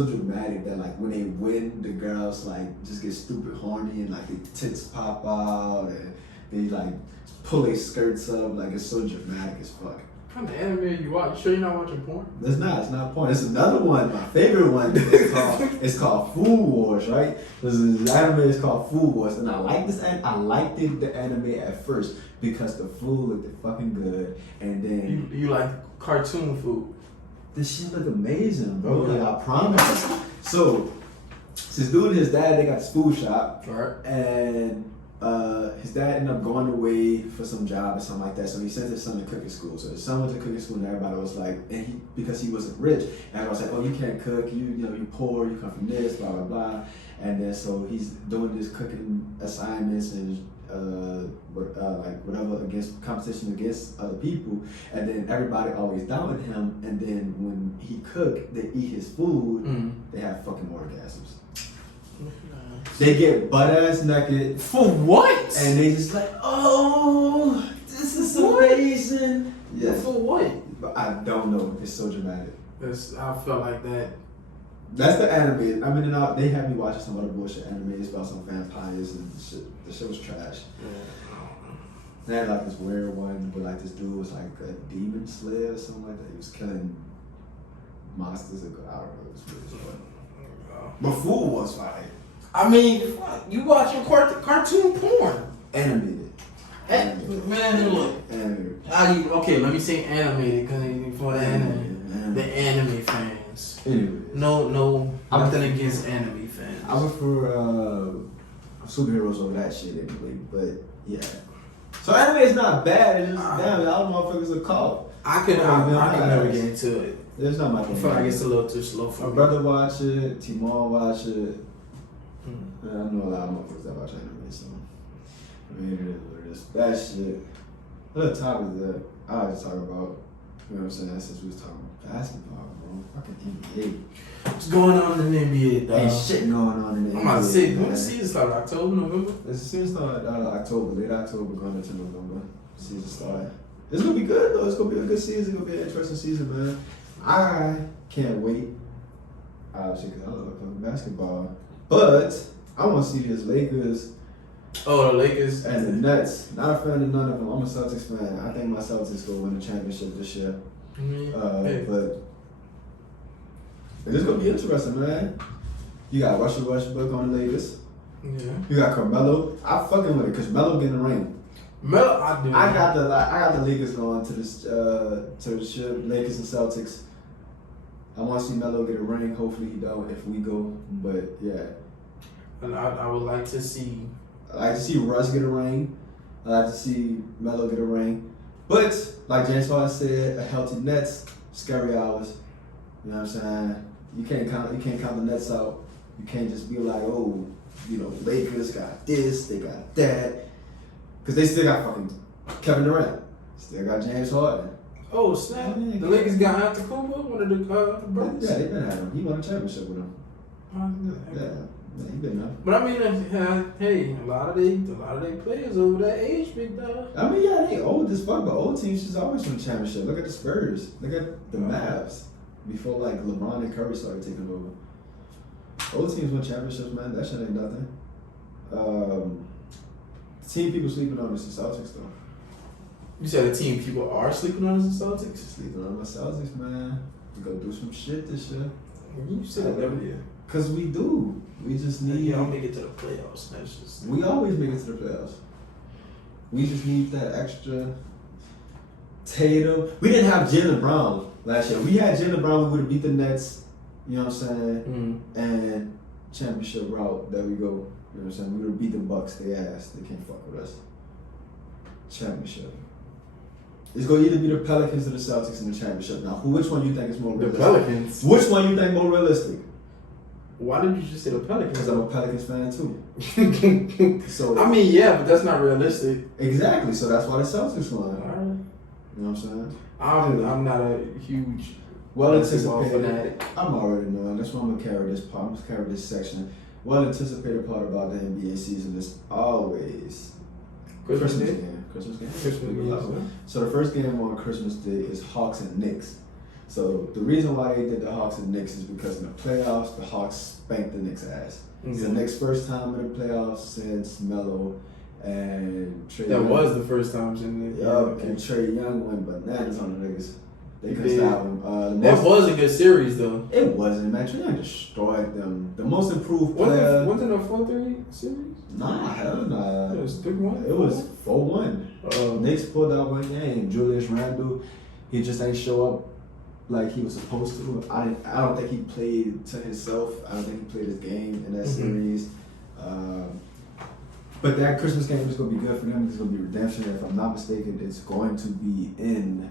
dramatic that like when they win, the girls like just get stupid horny and like their tits pop out and they like pull their skirts up, like it's so dramatic as fuck. What kind of anime you watch? You sure you're not watching porn? It's not porn. It's another one, my favorite one. It's called Food Wars, right? This anime is called Food Wars, and I like this. I liked the anime at first because the food looked fucking good, and then you like cartoon food. This shit look amazing, bro. Like I promise. So this dude and his dad, they got this food shop, right? And his dad ended up going away for some job or something like that. So he sent his son to cooking school. So his son went to cooking school, and everybody was like, because he wasn't rich, everybody was like, oh, you can't cook. You poor. You come from this, blah blah blah. And then so he's doing this cooking assignments and like whatever against competition against other people, and then everybody always doubted him, and then when he cook, they eat his food, they have fucking orgasms. They get butt ass naked. For what? And they just like, oh, this is amazing. Yeah. For what? But I don't know. It's so dramatic. I felt like that. That's the anime. I mean, they had me watching some other bullshit animes about some vampires and shit. The shit was trash. Yeah. They had like this weird one where like this dude was like a demon slayer or something like that. He was killing monsters. I don't know. It was really fun. But Food was fine. I mean, you watching cartoon porn. Animated. Man, look. Animated. Okay, let me say animated because for the anime fans. Anyway. No, nothing against anime fans. I prefer superheroes over that shit anyway, but yeah. So anime is not bad. It's just damn, all motherfuckers are caught. I could never get into it. It's not my thing. I feel like it's a little too slow for me. My brother watch it. Timon watch it. I know a lot of motherfuckers that watch anime, so I mean, it is what it is. That shit. What other topic that I like to talk about? You know what I'm saying? Since we was talking about basketball, bro. Fucking NBA. What's going on in the NBA, dog? Ain't shit going on in the NBA. I'm about to say, when the season started? October, November? The season started October, late October, going into November. Season started. It's gonna be good though. It's gonna be a good season. It's gonna be an interesting season, man. I can't wait. Obviously, because I love playing basketball, but I want to see his Lakers. Oh, the Lakers and the Nets. Not a fan of none of them. I'm a Celtics fan. I think my Celtics will win the championship this year. But it's gonna be interesting, man. You got Russell Westbrook on the Lakers. Yeah. You got Carmelo. I fucking with it because Melo getting the ring. Melo, I do. I got the Lakers going to this to the ship. Lakers and Celtics. I want to see Melo get a ring. Hopefully he don't if we go. But yeah. And I would like to see. I like to see Russ get a ring. I like to see Melo get a ring. But like James Harden said, a healthy Nets, scary hours. You know what I'm saying? You can't count the Nets out. You can't just be like, oh, Lakers got this, they got that. Because they still got fucking Kevin Durant. Still got James Harden. Oh, snap. The Lakers got Antetokounmpo, one of the brothers. Yeah, they been having him. He won a championship with them. Yeah, he been there. But I mean, hey, a lot of they players over that age, big dog. I mean, yeah, they old as fuck, but old teams just always win championship. Look at the Spurs. Look at the Mavs. Before like LeBron and Curry started taking over. Old teams win championships, man. That shit ain't nothing. The team people sleeping on is the Celtics, though. You said the team people are sleeping on is the Celtics? Sleeping on the Celtics, man. We go do some shit this year. You said that every year. Cause we do. We just need. Y'all make it to the playoffs. That's just. We always make it to the playoffs. We just need that extra. Tatum. We didn't have Jaylen Brown last year. We had Jaylen Brown. We would have beat the Nets. You know what I'm saying? And championship route. There we go. You know what I'm saying? We would have beat the Bucks. They ass. They can't fuck with us. Championship. It's going to either be the Pelicans or the Celtics in the championship. Now, which one you think is more realistic? The Pelicans. Which one you think more realistic? Why did you just say the Pelicans? Because I'm a Pelicans fan too. So I mean, yeah, but that's not realistic. Exactly. So that's why the Celtics won. All right. You know what I'm saying? I'm not a huge well-anticipated fanatic. I'm already knowing. That's why I'm gonna carry this part. I'm gonna carry this section. Well-anticipated part about the NBA season is always Christmas game. Christmas game. So the first game on Christmas Day is Hawks and Knicks. So the reason why they did the Hawks and Knicks is because in the playoffs, the Hawks spanked the Knicks' ass. It's the Knicks' first time in the playoffs since Melo and Trae Young. That was the first time since and Trae Young went bananas on the niggas. They couldn't stop him. That was a good series, though. It wasn't, man. Trae Young destroyed them. The most improved player. Wasn't it a 4-3 series? Nah, hell nah. It was 3-1. It was 4-1. Knicks pulled out one game. Julius Randle, he just ain't show up like he was supposed to. I don't think he played to himself. I don't think he played his game in that series. But that Christmas game is going to be good for them. It's going to be redemption. If I'm not mistaken, it's going to be in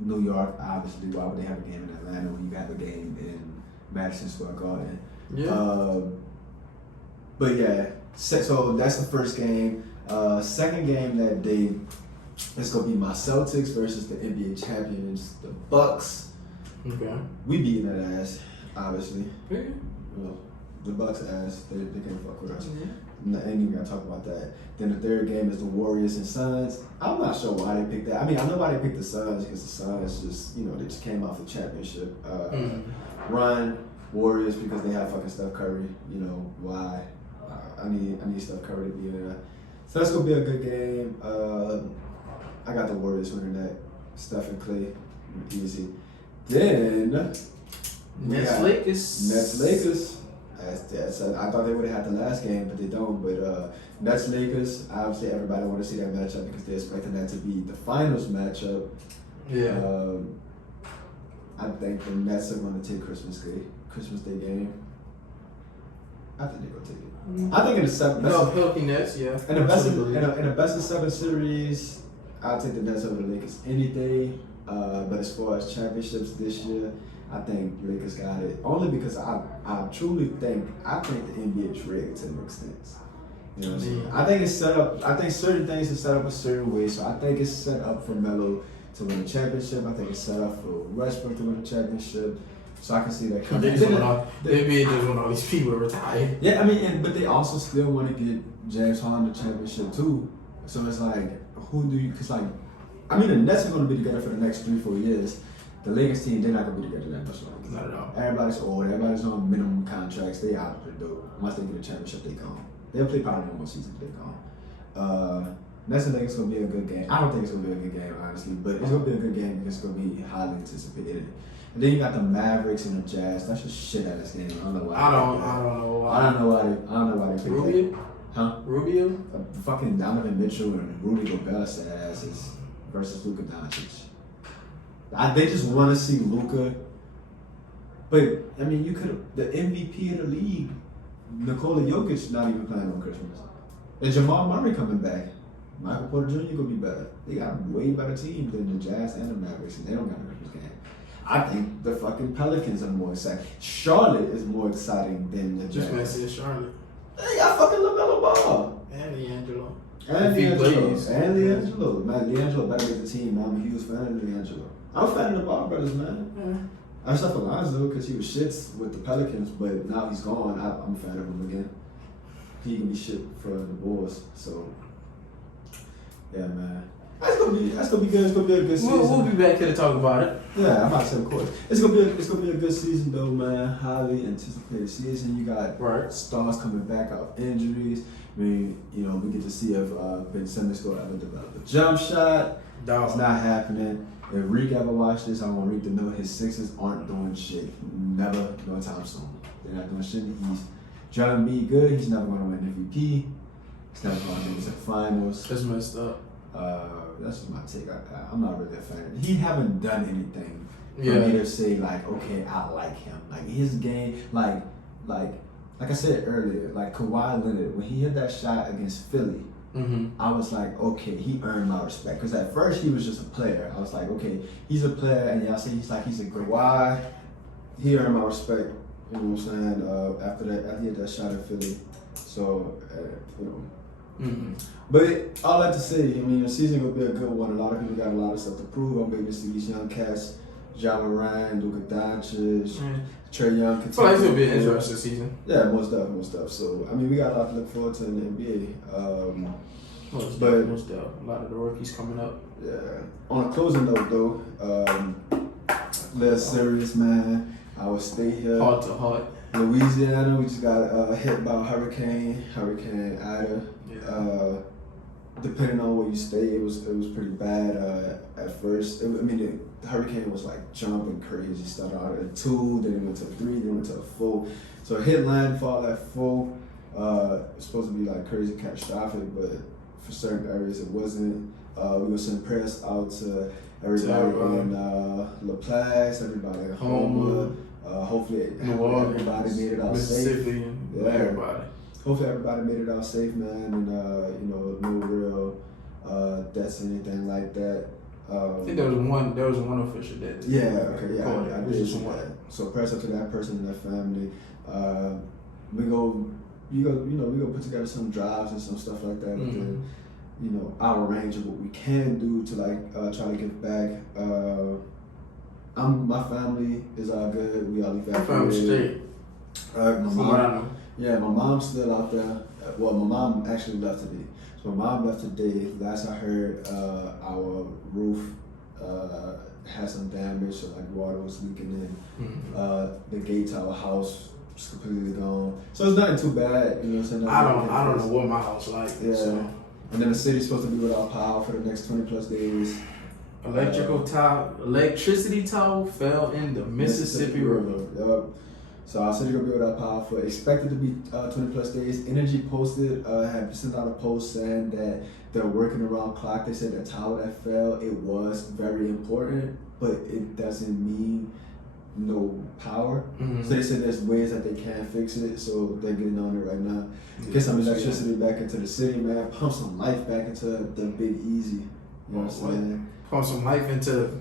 New York. Obviously, why would they have a game in Atlanta when you have a game in Madison Square Garden? Yeah. But yeah, so that's the first game. Second game that day, it's going to be my Celtics versus the NBA champions, the Bucks. Okay. We beating that ass, obviously. Yeah. Well, the Bucks ass, they can't fuck with us. Yeah. I ain't even gotta talk about that. Then the third game is the Warriors and Suns. I'm not sure why they picked that. I mean, I know why they picked the Suns because the Suns just, they just came off the championship run. Warriors because they have fucking Steph Curry. You know why? I need Steph Curry to be there. So that's gonna be a good game. I got the Warriors winning that. Steph and Clay, easy. Then Nets Lakers. I thought they would have had the last game, but they don't. But Nets Lakers, obviously everybody want to see that matchup because they're expecting that to be the finals matchup. Yeah. I think the Nets are going to take Christmas Day game. I think they're going to take it. I think in the healthy Nets, yeah. In the best of 7 series, I'll take the Nets over the Lakers any day. But as far as championships this year, I think Lakers got it. Only because I truly think the NBA is rigged to an extent. You know what I'm saying? I think it's set up. I think certain things are set up a certain way. So I think it's set up for Melo to win the championship. I think it's set up for Westbrook to win the championship. So I can see that coming. The NBA just want all these people to retire. Yeah, I mean, but they also still want to get James Harden the championship too. So it's like, who do you? Because the Nets are going to be together for the next 3-4 years. The Lakers team, they're not going to be together that much longer. Not at all. Everybody's old. Everybody's on minimum contracts. They out of the door. Once they get a championship, they gone. They'll play probably one more season, but they gone. Nets and Lakers going to be a good game. I don't think it's going to be a good game, honestly, but it's going to be a good game because it's going to be highly anticipated. And then you got the Mavericks and the Jazz. That's just shit out of this game. I don't know why. I don't know why they picked Rubio? that. Huh? Rubio? Fucking Donovan Mitchell and Rudy Gobert asses versus Luka Doncic. They just want to see Luka. But, I mean, you could the MVP of the league, Nikola Jokic, not even playing on Christmas. And Jamal Murray coming back. Michael Porter Jr. gonna be better. They got a way better team than the Jazz and the Mavericks, and they don't got a Christmas game. I think the fucking Pelicans are more exciting. Charlotte is more exciting than the Jazz. Just want to see Charlotte. They got fucking LaMelo Ball. And D'Angelo. And LiAngelo. Man, LiAngelo better make the team, man. I'm a huge fan of LiAngelo. I'm a fan of the Ball brothers, man. Yeah. Except for Lonzo, because he was shits with the Pelicans, but now he's gone. I'm a fan of him again. He can be shit for the Bulls. So, yeah, man. That's gonna be good. It's gonna be a good season. We'll be back here to talk about it. Yeah, I'm about to say, of course. It's gonna be a good season though, man. Highly anticipated season. You got stars coming back out of injuries. I mean, we get to see if Ben Simmons will ever develop a jump shot. It's not happening. If Reek ever watched this, I want Reek to know his Sixers aren't doing shit. Never, no time soon. They're not doing shit in the East. John B. good. He's never going to win MVP. He's never going to get to the finals. That's messed up. That's just my take. I'm not really a fan. He haven't done anything for me to say like, okay, I like him. Like his game, like I said earlier, like Kawhi Leonard, when he hit that shot against Philly, I was like, okay, he earned my respect. Because at first he was just a player. I was like, okay, he's a player, and y'all say he's a Kawhi. He earned my respect. You know what I'm saying? After he had that shot in Philly. So, you know. Mm-hmm. But all that to say, I mean, the season will be a good one. A lot of people got a lot of stuff to prove. I'm waiting to see these young cats, Ja Morant, Luka Doncic, Trae Young. I feel like it's going to be an interesting season. Yeah, most stuff. So, I mean, we got a lot to look forward to in the NBA. Most stuff. A lot of the rookies coming up. Yeah. On a closing note, though, less serious, man. I will stay here. Heart to heart. Louisiana, we just got hit by Hurricane Ida. Yeah. Depending on where you stay, it was pretty bad at first. The hurricane was like jumping crazy. Started out at 2, then it went to 3, then it went to 4. So it hit landfall at 4. It's supposed to be like crazy catastrophic, but for certain areas it wasn't. We were sending prayers out to everybody in La Place, everybody at Homer. Hopefully everybody made it out safe. Yeah. Everybody. Hopefully everybody made it out safe, man, and no real deaths or anything like that. I think there was one official death. I did see that. So prayers up to that person and their family. We go put together some drives and some stuff like that. Mm-hmm. Within, our range of what we can do to try to give back. My family is all good. We all evacuated. My mom's still out there. Well, my mom actually left today. So my mom left today. Last I heard, our roof had some damage, so like water was leaking in. Mm-hmm. The gate to our house was completely gone. So it's nothing too bad, you know what I'm saying? I don't know what my house like. Yeah. So. And then the city's supposed to be without power for the next 20 plus days. Electricity tower fell in the Mississippi River. Yep. So our city will be without power for expected to be 20 plus days. Energy posted had sent out a post saying that they're working around clock. They said the tower that fell, it was very important, but it doesn't mean no power. Mm-hmm. So they said there's ways that they can fix it, so they're getting on it right now. Get some electricity back into the city, man. Pump some life back into the Big Easy. You know what I'm saying? Pump some life into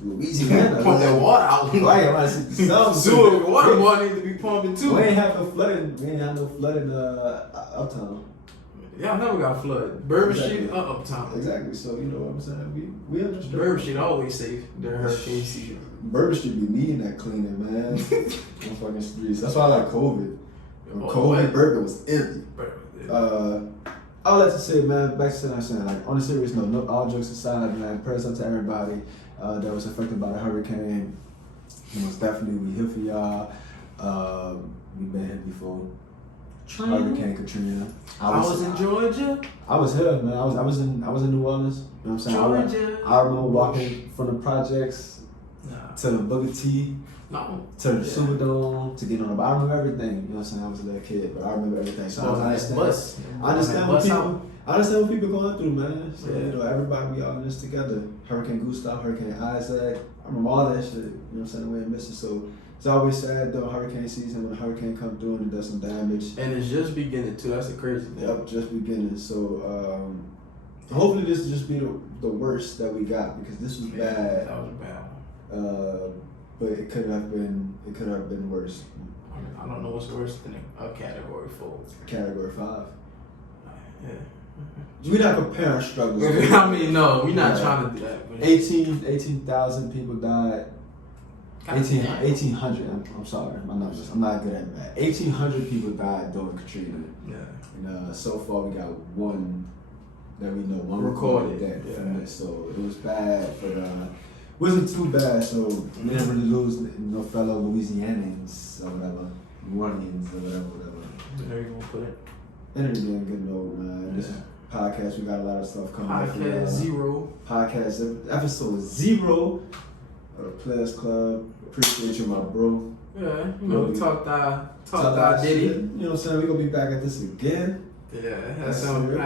Louisiana. Pump that water out. Right, I'm some sewer water need to be pumping too. We ain't have no flooding uptown. Y'all never got flooded. Bourbon Street uptown. Exactly. So you know what I'm saying? We understand. Bourbon Street always safe during hurricane season. Bourbon Street be needing that cleaning, man. On fucking streets. That's why I like COVID. When COVID, Bourbon was empty. All that to say, man, back to what I'm saying, like on a serious note, all jokes aside, man, prayers up to everybody that was affected by the hurricane. Most definitely, we here for y'all. We've been here before. Hurricane Katrina. I was in Georgia. I was here, man. I was in New Orleans. You know what I'm saying? Georgia. I remember walking from the projects to the Booker T. No. To the Superdome, to get on the I remember everything. You know what I'm saying? I was a little kid, but I remember everything. So I understand what people going through, man. So, everybody, we all in this together. Hurricane Gustav, Hurricane Isaac. I remember all that shit. You know what I'm saying? We ain't missing. So it's always sad during hurricane season when a hurricane comes through and it does some damage. And it's just beginning too. That's the crazy thing. Yep, just beginning. So hopefully this will just be the worst that we got, because this was bad. That was a bad one. But it could have been worse. I don't know what's worse than a Category 4. Category 5. Yeah. We're not comparing struggles. I mean, no, we're not trying to do that. 18,000 people died. 1,800. I'm sorry, my numbers. I'm not good at math. 1,800 people died during Katrina. Yeah. And so far we got one that we know, one recorded death from it. So it was bad, but wasn't too bad. So we didn't really lose no fellow Louisianans or whatever, New Orleans or whatever. There you gonna put it. And it being a good note, man. This podcast, we got a lot of stuff coming up. Podcast 0. Podcast episode 0 of the Players Club. Appreciate you, my bro. Yeah, talk that Diddy. You know what I'm saying? We're gonna be back at this again. Yeah, had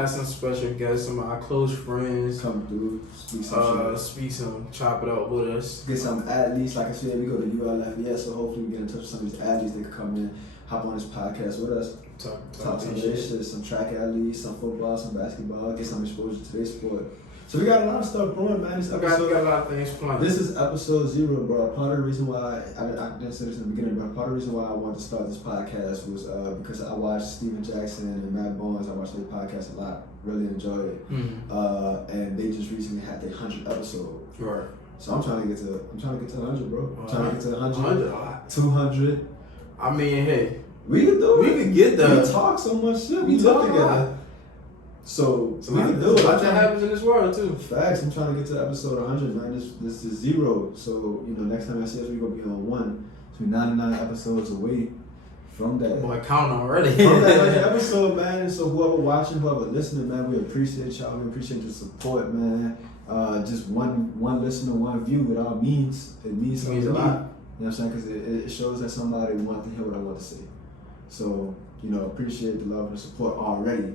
some special guests, some of our close friends come through, speak some, chop it up with us. Get some athletes, like I said, we go to ULFES, so hopefully we get in touch with some of these athletes that can come in, hop on this podcast with us, talk some shit, some track athletes, some football, some basketball, get some exposure to their sport. So we got a lot of stuff brewing, man. We got a lot of things planned. This is episode 0, bro. Part of the reason why I didn't say this in the beginning, but part of the reason why I wanted to start this podcast was because I watched Steven Jackson and Matt Barnes. I watched their podcast a lot. Really enjoyed it. Mm-hmm. And they just recently had their 100th episode. Right. So I'm trying to get to 100, bro. I'm trying to get to 100, 100. 200. I mean, hey, we can do it. We can get there. We talk so much shit. We live together. So we can do it. A lot that happens in this world too. Facts. I'm trying to get to episode 100, man. This is 0. So next time I see us, we're gonna be on 1. So we're 99 episodes away from that. Boy, count already. From that 100 episode, man. So whoever watching, whoever listening, man, we appreciate y'all. We appreciate your support, man. Just one listener, one view, it all means. It means something to me. You know what I'm saying? Because it shows that somebody wants to hear what I want to say. So appreciate the love and the support already.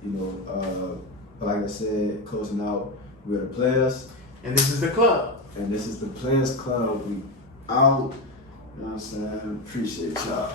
But like I said, closing out, we're the players. And this is the club. And this is the Players Club. We out. You know what I'm saying? Appreciate y'all.